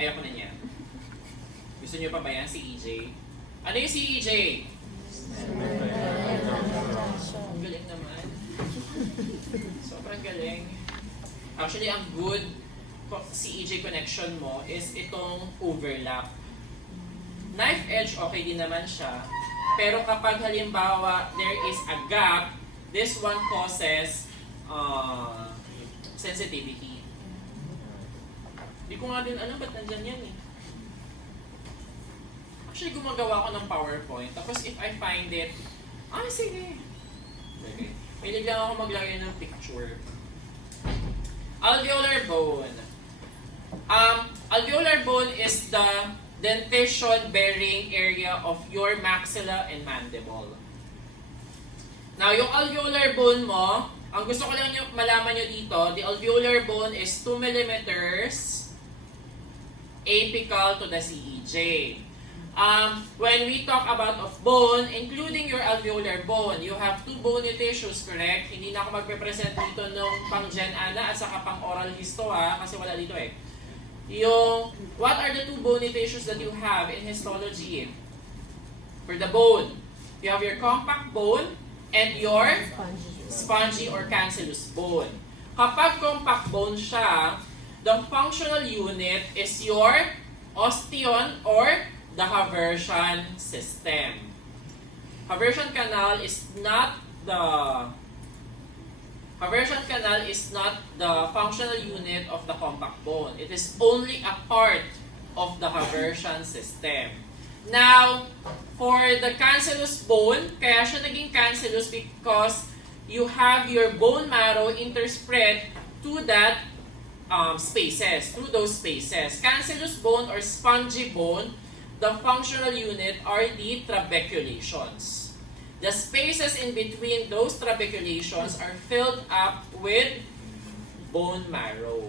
Ayoko na niya. Gusto niyo pa ba yan, si EJ? Ano yung si EJ? Ang galing naman. Sobrang galing. Actually, ang good si EJ connection mo is itong overlap. Knife edge, okay din naman siya. Pero kapag halimbawa, there is a gap, this one causes sensitivity. Hindi ko nga din alam ba't nandyan yan eh. Actually, gumagawa ko ng PowerPoint. Tapos if I find it, sige. Okay. May lang ako maglagay ng picture. Alveolar bone. Alveolar bone is the dentition-bearing area of your maxilla and mandible. Now, yung alveolar bone mo, ang gusto ko lang malaman nyo dito, the alveolar bone is 2 millimeters apical to the CEJ. When we talk about of bone, including your alveolar bone, you have 2 bony tissues, correct? Hindi na ako magpe-present dito nung pang Gen Ana at saka pang oral histo kasi wala dito eh. What are the 2 bony tissues that you have in histology? For the bone, you have your compact bone and your spongy or cancellous bone. Kapag compact bone siya, the functional unit is your osteon or the Haversian system. Haversian canal is not the functional unit of the compact bone. It is only a part of the Haversian system. Now, for the cancellous bone, kaya siya naging cancellous because you have your bone marrow interspread to that through those spaces. Cancellous bone or spongy bone, the functional unit are the trabeculations. The spaces in between those trabeculations are filled up with bone marrow.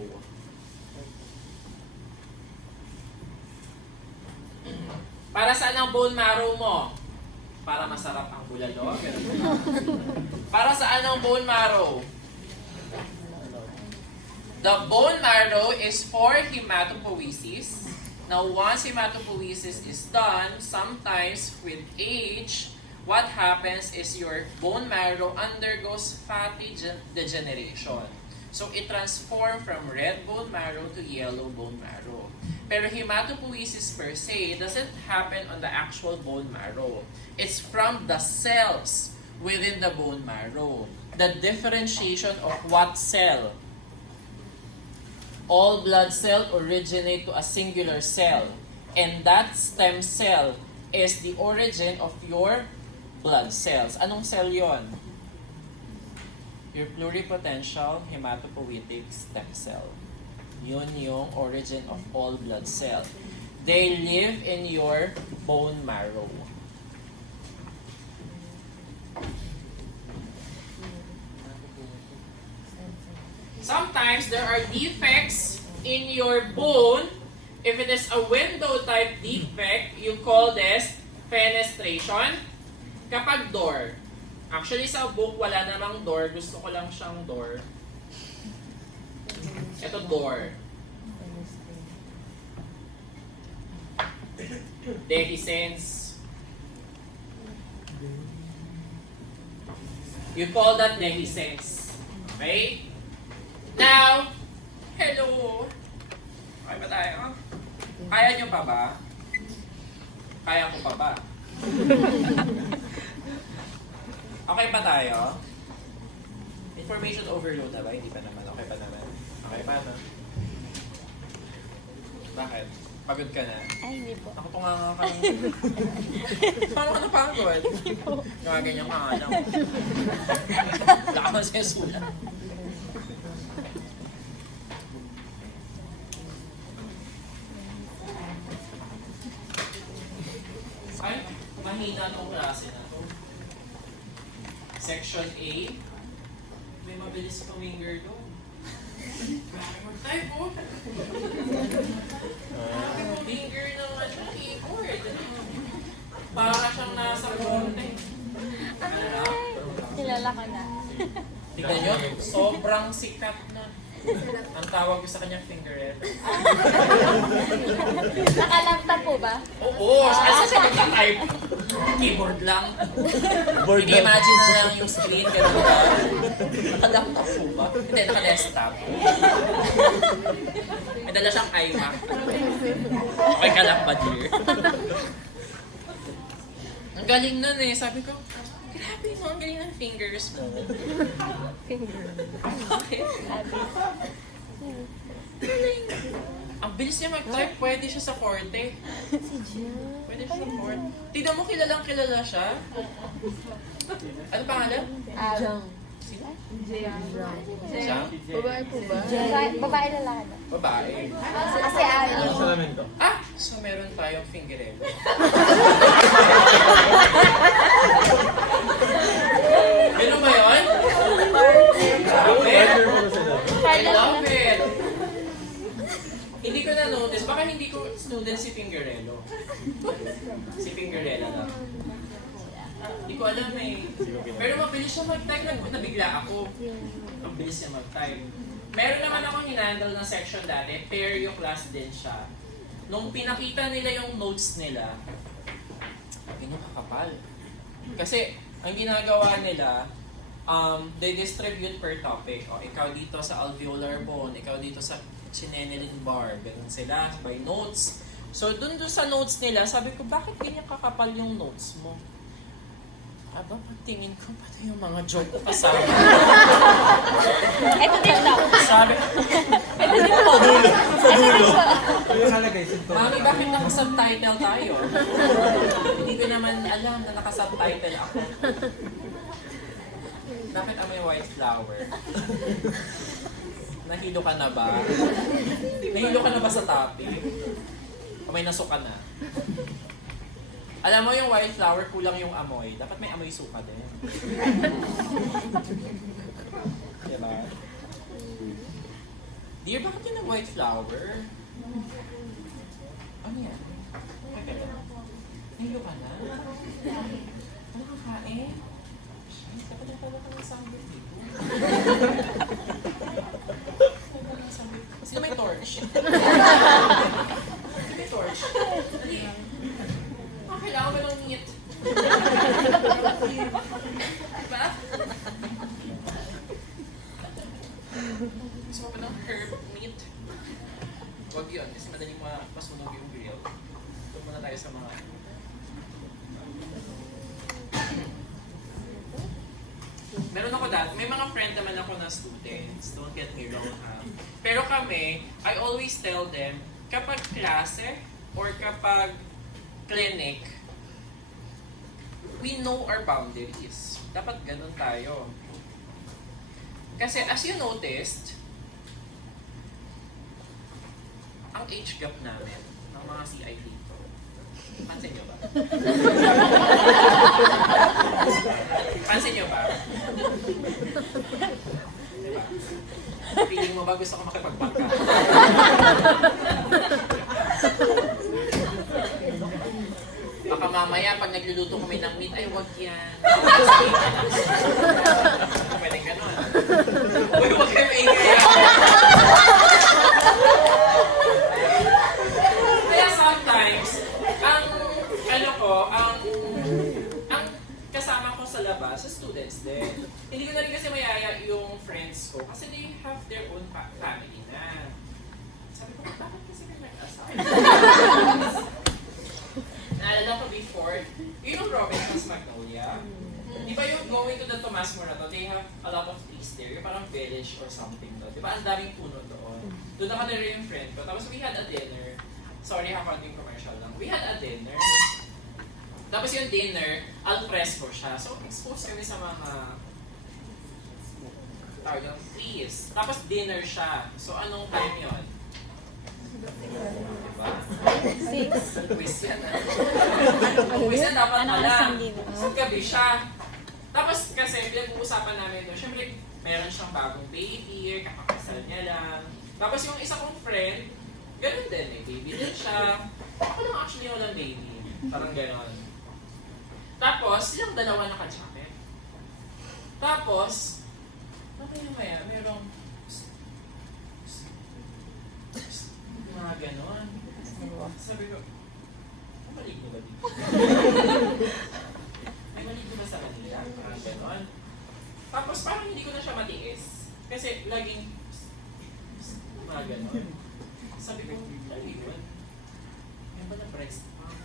Para saan ang bone marrow mo? Para masarap ang bulalo? Para saan ang bone marrow? The bone marrow is for hematopoiesis. Now, once hematopoiesis is done, sometimes with age, what happens is your bone marrow undergoes fatty degeneration. So, it transforms from red bone marrow to yellow bone marrow. Pero hematopoiesis per se doesn't happen on the actual bone marrow. It's from the cells within the bone marrow. The differentiation of what cell? All blood cells originate to a singular cell. And that stem cell is the origin of your blood cells. Anong cell yon? Your pluripotential hematopoietic stem cell. Yun yung origin of all blood cells. They live in your bone marrow. Sometimes there are defects in your bone. If it is a window type defect, you call this fenestration. Kapag door, actually sa book wala namang door, gusto ko lang siyang door. Ito door. Dehiscence. You call that dehiscence. Okay? Now, hello. Okay ba tayo? Kaya nyo pa ba? Kaya ko pa ba? Okay pa tayo? Information overload na ba? Hindi pa naman. Okay pa naman. Okay pa na? Bakit? Pagod ka na? Ay, hindi po. Ako tunganga ka lang. Paano ka napagod? Nakaganyan ka nga lang. Wala ka man sa'yo sulat. Ay, mahina tong klase na to. Section A. May mabilis pa finger doon. Grabe mag-type po. Grabe mag-finger ng keyboard. Para siyang nasa korte. Kilala ko na. Tignan nyo, sobrang sikat na. Ang tawag ko sa kanya, fingerhead. Nakalaptop po ba? Oo, asa siya nagka-type? Keyboard lang. Hindi, imagine na lang yung screen, gano'n ba? Naka-laptop po ba? Hindi, naka-desktop. May dala siyang iMac. Okay ka lang ba, dear? Ang galing nun eh. Sabi ko, grabe no, ang galing ng fingers mo. Bakit? Galing. Ang bilis niya mag-type, pwede siya sa korte. Pwede siya sa korte. Tignan mo, kilalang kilala siya. Ano pangalan? Sino? Siya? Babae po ba? Babae lalaki na. Babae. Kasi Ano sa namin ko? Ah! So meron tayong fingerello. Meron ba yun? Grabe! I love it! Hindi ko na-notice. Baka hindi ko student si Fingerello. Si Fingerella lang. Hindi ko alam eh. Pero mabilis siya mag-type. Nabigla ako. Ang bilis niya mag-type. Meron naman akong hinandle na section dati. Perio class din siya. Nung pinakita nila yung notes nila, ganyan kakapal. Kasi, ang ginagawa nila, they distribute per topic. O, ikaw dito sa alveolar bone, ikaw dito sa chinenelin bar. Ganun sila, by notes. So, dun sa notes nila, sabi ko, bakit ganyan kakapal yung notes mo? Aba, pagtingin ko, pati yung mga joke ko kasama. Ito din daw. Sabi, Ito din po. Sa dulo. Yung kalagay, sinto. Mami, bakit naka-subtitle tayo? Hindi ko naman alam na naka-subtitle ako. Bakit amoy white flower? Nahilo ka na ba? Nahilo ka na ba sa topic? O may nasuka na? Alam mo yung white flower, kulang yung amoy. Dapat may amoy suka din. Diba? Dear, bakit yun ang white flower? Ano yan? Okay lang. Nahilo ka na? Ano kang kain? Dapat na pala kang sandwich dito. Sino may torch? Sino may torch? Dali. Kailangan ba ng meat? Diba? Gusto mo ba ng herb meat? Huwag yun, kasi madaling masunog yung grill. Doon muna tayo sa mga... Meron ako dati, may mga friend naman ako na students, don't get me wrong ha. Pero kami, I always tell them, kapag klase or kapag clinic, we know our boundaries. Dapat ganun tayo. Kasi as you noticed, ang age gap namin ng mga CI dito. Pansin nyo ba? Pansin nyo ba? Diba? Feeling mo ba gusto ko makipagpagka? Baka mamaya pag nagluluto kami ng meat, ay wag yan. Pwede ganun. Uy, wag kayo maingay. Kaya sometimes, ang kasama ko sa labas, sa students din. hindi ko na rin kasi mayaya yung friends ko kasi they have their own family na. Sabi ko, bakit kasi kayo nag-asal? Naalala ko before, yung Robinson's Magnolia, di ba yung going to the Tomas Morato, they have a lot of trees there, yung parang village or something doon. Di ba ang daming puno doon? Doon nakatira yung friend ko. Tapos we had a dinner. Sorry ha, konting commercial lang. We had a dinner. Tapos yung dinner, al fresco siya. So exposed kami sa mga yung trees. Tapos dinner siya. So anong time yun? Diba? 6. Quiz yan quiz yan dapat alam. So gabi siya. Tapos kasi pinag-uusapan namin doon, syempre meron siyang bagong baby, kakakasal niya lang. Tapos yung isa kong friend, ganun din eh, baby din siya. Ako lang actually walang baby. Parang ganon. Tapos, silang dalawa naka-jacket. Tapos, maya, merong mga ganon. Sabi ko, maligo ba dito? May maligo ba sa kanila? Mga ganon. Tapos parang hindi ko na siya matiis. Kasi laging mga ganon. Sabi ko, ano yun? Yan ba na breast pump?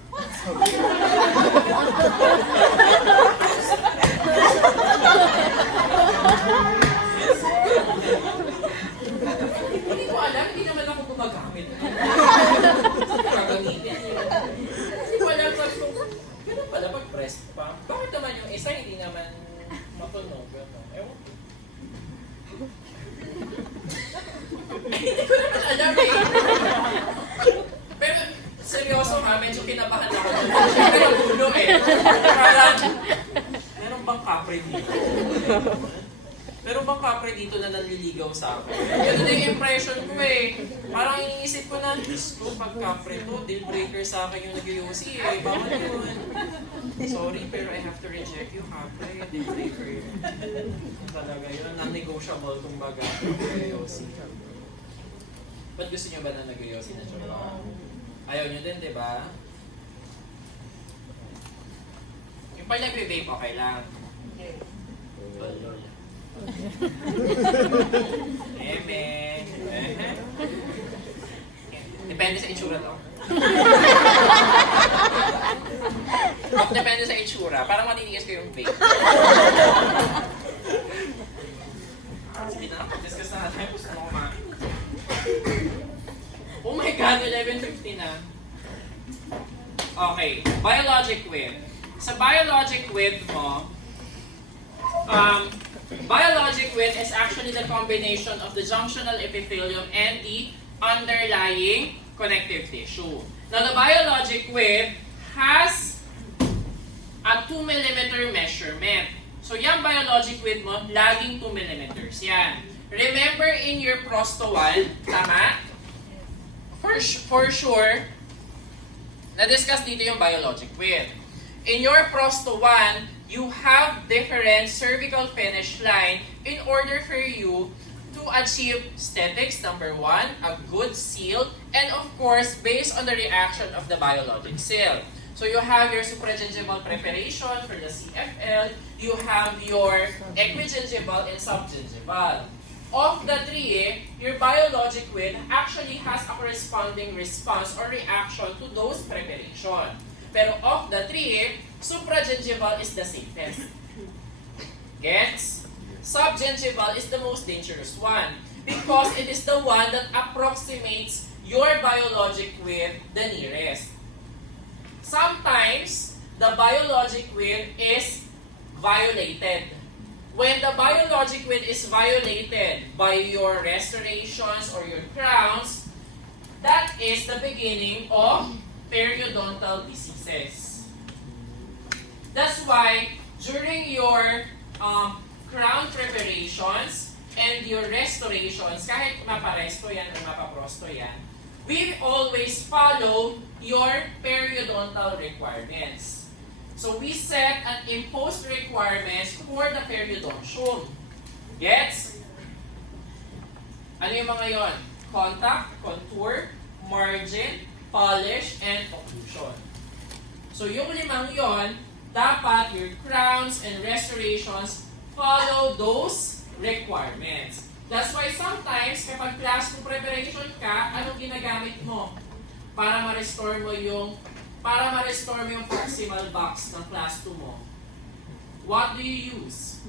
Hindi ko alam, hindi naman ako gumagamit. Saan gagamitin yun? Hindi ko alam, sabi ko, ganun pala pag breast pump. Bakit naman yung isa hindi naman matunog? Ewan ko. Hindi ko naman alam eh. Pero seryoso ha, medyo kinabahan ako. Siyempre yung ulo eh. Parang, meron bang kapre dito? Meron bang kapre dito na nanliligaw sa akin? Yun na yung impression ko eh. Parang iniisip ko na, Diyos ko, pag kapre to, deal breaker sa akin yung nag-yosi eh. Bawal yun. Sorry, pero I have to reject you, kapre. Deal breaker yun. Talaga yun, non-negotiable kumbaga. Nag-yosi. Ba't gusto nyo ba na nag-yosi na jowa? Ayaw nyo din, di ba? Yung pag nag-vape, okay lang. Depende sa itsura to. Depende sa itsura. Parang matitigas ko yung vape. Sige na, discuss na natin. Gusto mo kumain. Oh my God, 11:50 na. Okay, biologic width. Sa biologic width mo, biologic width is actually the combination of the junctional epithelium and the underlying connective tissue. Now, the biologic width has a 2 mm measurement. So, yung biologic width mo, laging 2 mm. Yan. Remember in your prosto 1, tama? For sure, na-discuss dito yung biologic width. In your prosto 1, you have different cervical finish line in order for you to achieve aesthetics, number 1, a good seal, and of course, based on the reaction of the biologic seal. So you have your supragingival preparation for the CFL, you have your equigingival and subgingival. Of the three, your biologic width actually has a corresponding response or reaction to those preparation. Pero of the three, supragingival is the safest. Gets? Subgingival is the most dangerous one because it is the one that approximates your biologic width the nearest. Sometimes, the biologic width is violated. When the biologic width is violated by your restorations or your crowns, that is the beginning of periodontal diseases. That's why during your crown preparations and your restorations, kahit maparesto yan o mapaprosto yan, we always follow your periodontal requirements. So we set and impose requirements for the periodontium. Gets? Ano yung mga yon? Contact, contour, margin, polish, and occlusion. So yung limang yon, dapat your crowns and restorations follow those requirements. That's why sometimes kapag class 2 preparation ka, anong ginagamit mo? Para ma-restore mo yung proximal box ng class 2 mo. What do you use?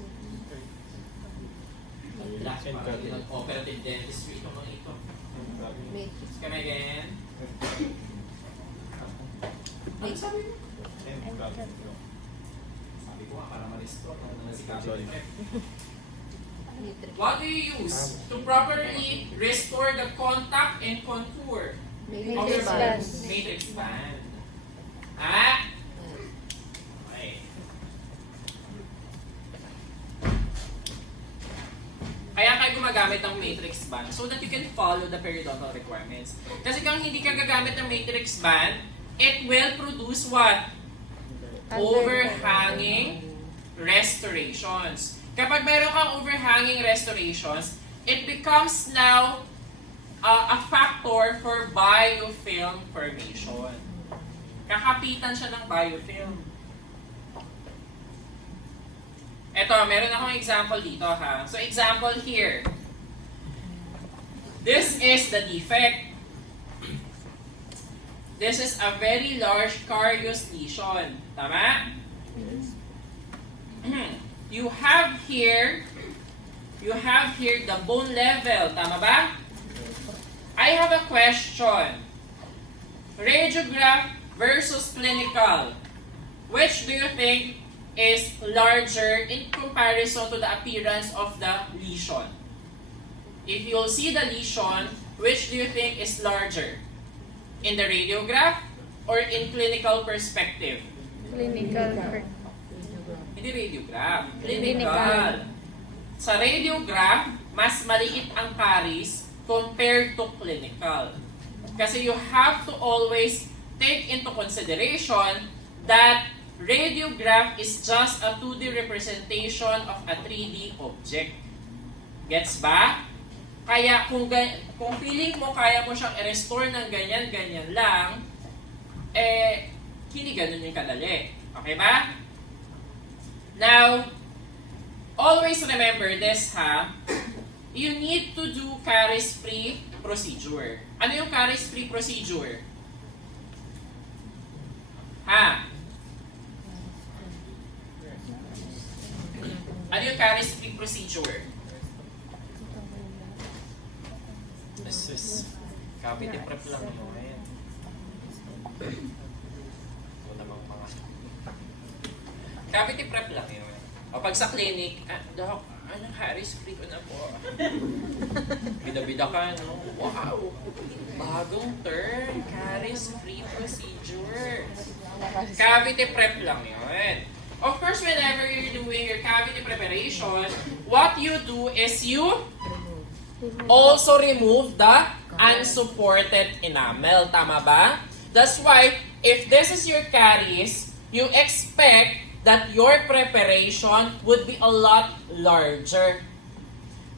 Operative dentistry. Ito mga ito. Come again. Ano sabi mo? Sabi ko para ma-restore. What do you use to properly restore the contact and contour of your band? Matrix band. Ah? Okay. Kaya kayo gumagamit ng matrix band so that you can follow the periodontal requirements. Kasi kung hindi ka gagamit ng matrix band, it will produce what? Overhanging restorations. Kapag meron kang overhanging restorations, it becomes now a factor for biofilm formation. Kakapitan siya ng biofilm. Eto, meron akong example dito ha. So example here. This is the defect. This is a very large carious lesion. Tama? Yes. You have here the bone level. Tama ba? I have a question. Radiograph versus clinical. Which do you think is larger in comparison to the appearance of the lesion? If you'll see the lesion, which do you think is larger? In the radiograph or in clinical perspective? Clinical. Hindi radiograph. Clinical. Sa radiograph, mas maliit ang caries compared to clinical. Kasi you have to always take into consideration that radiograph is just a 2D representation of a 3D object. Gets ba? Kaya kung feeling mo kaya mo siyang i-restore ng ganyan-ganyan lang, hindi ganun yung kadali. Okay ba? Now, always remember this ha. You need to do caries-free procedure. Ano yung caries-free procedure? Ha? Ano yung caries-free procedure? This is cavity prep lang yun. Ito namang mga cavity prep lang yun. O pag sa clinic, Doc, anong caries-free ko na po? Bida-bida ka, no? Wow! Bagong term, caries-free procedure. Cavity prep lang yun. Of course, whenever you're doing your cavity preparation, what you do is you also remove the unsupported enamel. Tama ba? That's why, if this is your caries, you expect that your preparation would be a lot larger.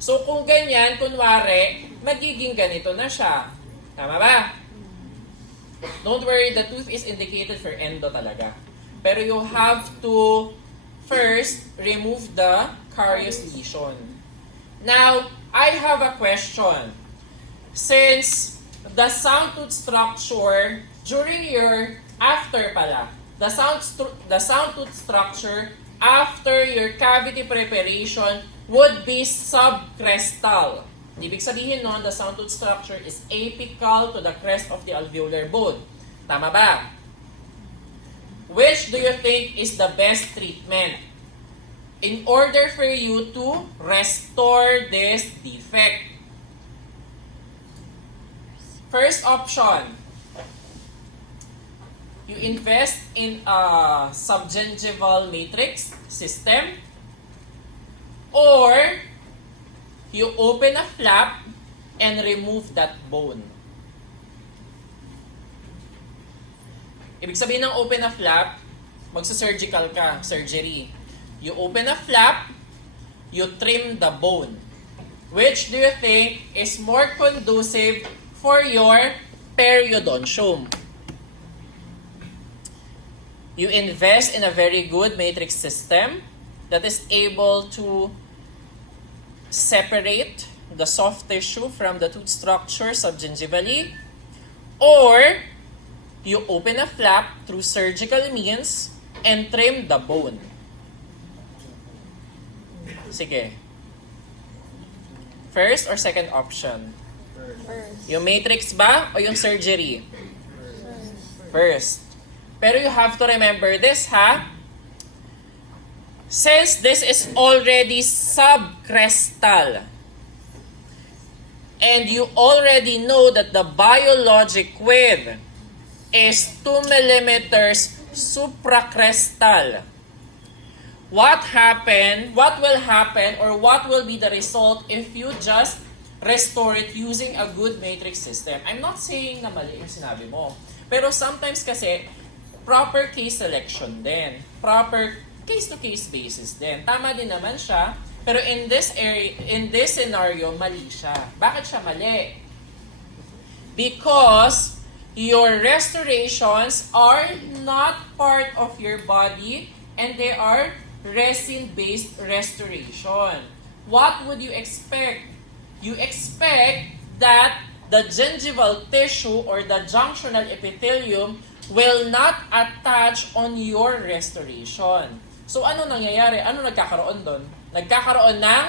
So kung ganyan, kunwari, magiging ganito na siya. Tama ba? Don't worry, the tooth is indicated for endo talaga. Pero you have to first remove the carious lesion. Now, I have a question. Since the sound tooth structure during your the sound tooth structure after your cavity preparation would be subcrestal. Ibig sabihin nun, the sound tooth structure is apical to the crest of the alveolar bone. Tama ba? Which do you think is the best treatment in order for you to restore this defect? First option, you invest in a subgingival matrix system, or you open a flap and remove that bone. Ibig sabihin ng open a flap, magsa-surgical ka, surgery. You open a flap, you trim the bone. Which do you think is more conducive for your periodontium? You invest in a very good matrix system, that is able to separate the soft tissue from the tooth structure subgingivally, or you open a flap through surgical means and trim the bone. Sige. First or second option? First. Yung matrix ba o yung surgery? First. Pero you have to remember this, ha? Since this is already subcrestal, and you already know that the biologic width is 2 millimeters supracrestal, what will happen, or what will be the result if you just restore it using a good matrix system? I'm not saying na mali yung sinabi mo. Pero sometimes kasi, proper case selection din. Proper case-to-case basis din. Tama din naman siya. Pero in this scenario, mali siya. Bakit siya mali? Because your restorations are not part of your body and they are resin-based restoration. What would you expect? You expect that the gingival tissue or the junctional epithelium will not attach on your restoration. So ano nangyayari? Ano nagkakaroon doon? Nagkakaroon ng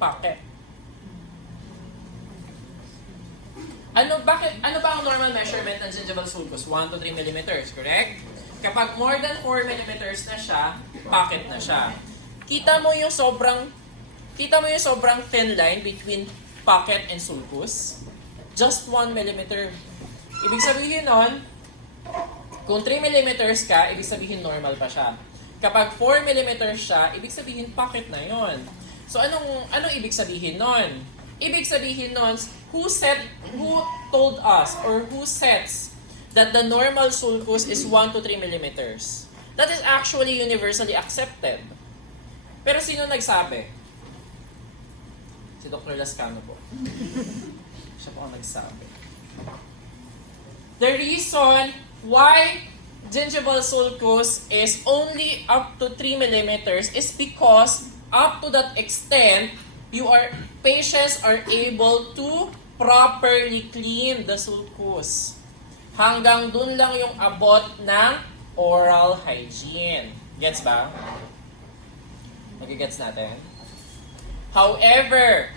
pocket. Ano ba ang normal measurement ng gingival sulcus? 1 to 3 millimeters, correct? Kapag more than 4 millimeters na siya, pocket na siya. Kita mo yung sobrang thin line between pocket and sulcus? Just 1 millimeter. Ibig sabihin nun, kung 3 millimeters ka, ibig sabihin normal pa siya. Kapag 4 millimeters siya, ibig sabihin pocket na yon. So anong ibig sabihin nun? Ibig sabihin nun, who told us or who sets that the normal sulcus is 1 to 3 millimeters? That is actually universally accepted. Pero sino nagsabi? Si Dr. Lascano po. Siya po ang nagsabi. The reason why gingival sulcus is only up to 3 millimeters is because up to that extent, patients are able to properly clean the sulcus. Hanggang dun lang yung abot ng oral hygiene. Gets ba? Nagigets natin? However,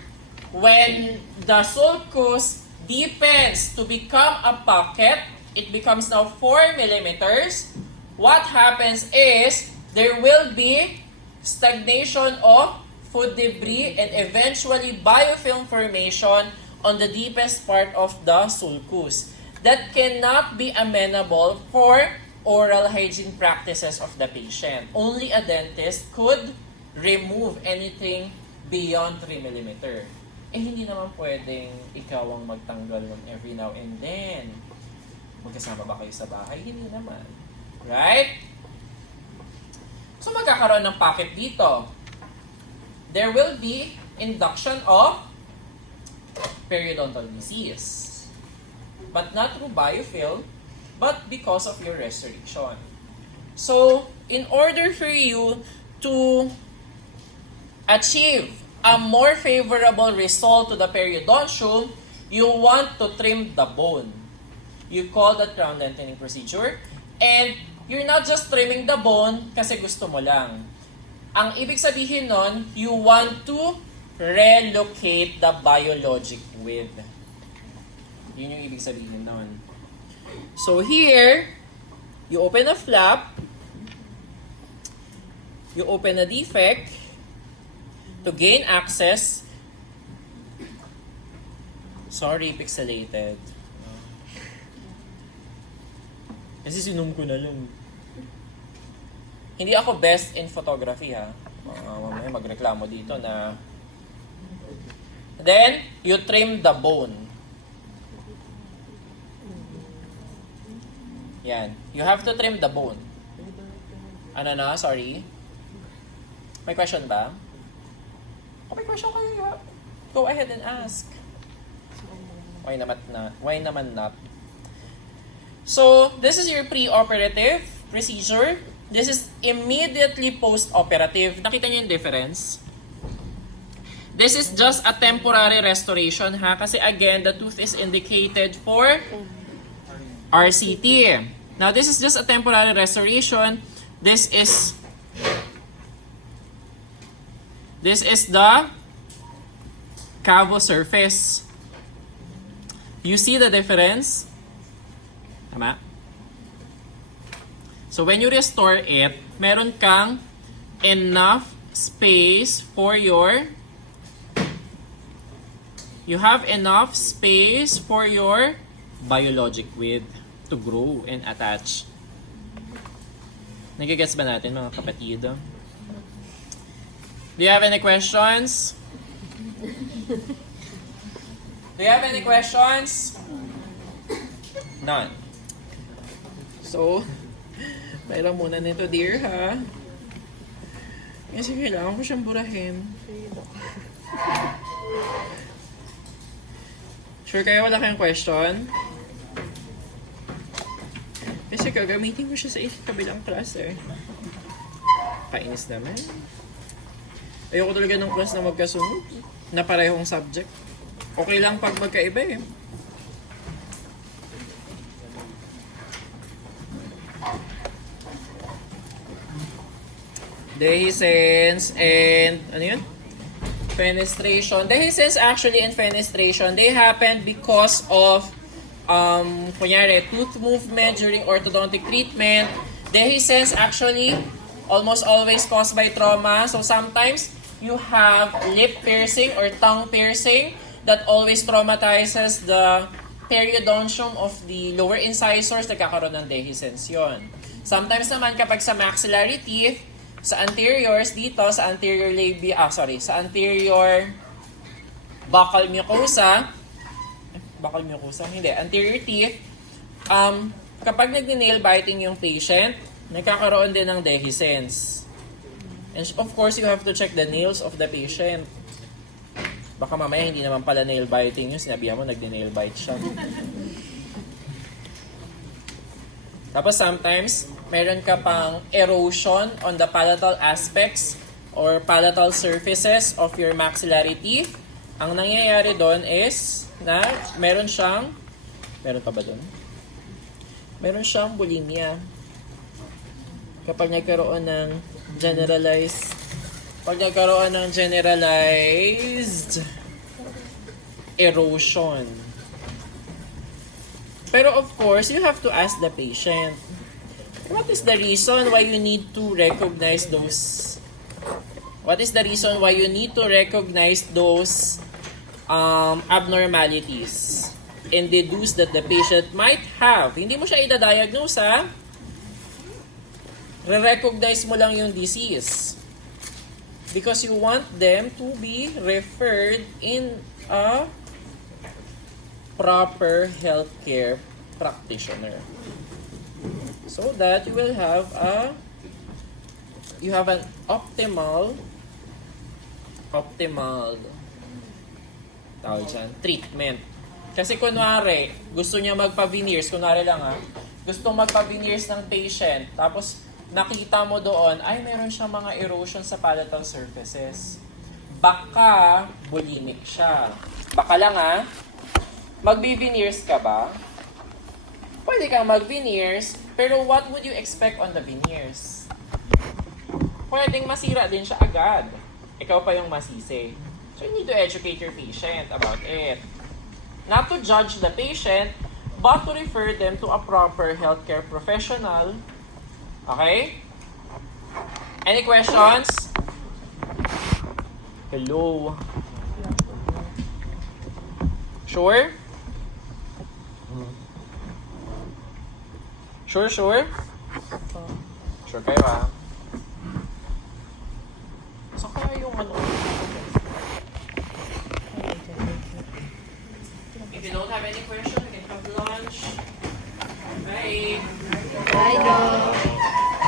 when the sulcus deepens to become a pocket, it becomes now 4 millimeters. What happens is there will be stagnation of food debris and eventually biofilm formation on the deepest part of the sulcus. That cannot be amenable for oral hygiene practices of the patient. Only a dentist could remove anything beyond 3 millimeter. Hindi naman pwedeng ikaw ang magtanggal nun every now and then. Magkasama ba kayo sa bahay? Hindi naman. Right? So magkakaroon ng pocket dito. There will be induction of periodontal disease. But not through biofilm, but because of your restoration. So, in order for you to achieve a more favorable result to the periodontium, you want to trim the bone. You call that crown lengthening procedure. And you're not just trimming the bone kasi gusto mo lang. Ang ibig sabihin nun, you want to relocate the biologic width. Yun yung ibig sabihin nun. So here, you open a flap, you open a defect, to gain access. Sorry, pixelated. Kasi sinum ko na lang. Hindi ako best in photography, ha. Mamaya magreklamo dito na. Then, you trim the bone. Yan. You have to trim the bone. Ano na? Sorry. May question ba? May question kayo. Go ahead and ask. Why naman not? So, this is your pre-operative procedure. This is immediately post-operative. Nakita niyo yung difference? This is just a temporary restoration ha. Kasi again, the tooth is indicated for RCT. Now, this is just a temporary restoration. This is the cavo surface. You see the difference? Tama? So, when you restore it, meron kang enough space for your biologic width to grow and attach. Nagigets ba natin mga kapatid? Do you have any questions? Do you have any questions? None. So, mayroon muna nito dear ha. Kasi kailangan ko siyang burahin. Sure kayo wala kayong question? Kasi gagamitin ko siya sa kabilang klase. Kainis naman. Ayoko talaga ng class na magkasunod. Na parehong subject. Okay lang pag magkaiba eh. Dehiscence and ano yun? Fenestration. Dehiscence actually and fenestration, they happen because of kunyari, tooth movement during orthodontic treatment. Dehiscence actually almost always caused by trauma. So sometimes you have lip piercing or tongue piercing that always traumatizes the periodontium of the lower incisors, nagkakaroon ng dehiscence yun. Sometimes naman kapag sa maxillary teeth, sa anteriors dito, sa anterior labia, sa anterior buccal mucosa, anterior teeth, kapag nagne-nail biting yung patient, nagkakaroon din ng dehiscence. And of course, you have to check the nails of the patient. Baka mamaya hindi naman pala nail biting yun, sinabihan mo nagne-nail bite siya. Tapos sometimes, meron ka pang erosion on the palatal aspects or palatal surfaces of your maxillary teeth. Ang nangyayari doon is na meron pa ba doon? Meron siyang bulimia. Kapag nagkaroon ng generalized erosion. Pero of course, you have to ask the patient, what is the reason why you need to recognize those abnormalities and deduce that the patient might have. Hindi mo siya i-diagnose ha. Re-recognize mo lang yung disease. Because you want them to be referred in a proper healthcare practitioner. So that you will have an optimal treatment. Kasi kunwari, gusto niya magpa-veneers, gustong magpa-veneers ng patient, tapos nakita mo doon, ay meron siyang mga erosion sa palatal surfaces. Baka bulimic siya. Baka lang magbi-veneers ka ba? Pwede kang mag-veneers, pero what would you expect on the veneers? Pwedeng masira din siya agad. Ikaw pa yung masisi. So you need to educate your patient about it. Not to judge the patient, but to refer them to a proper healthcare professional. Okay? Any questions? Hello? Sure? Sure? Sure kayo So kaya yung If you don't have any questions, you can have lunch. Bye! Bye, Doc.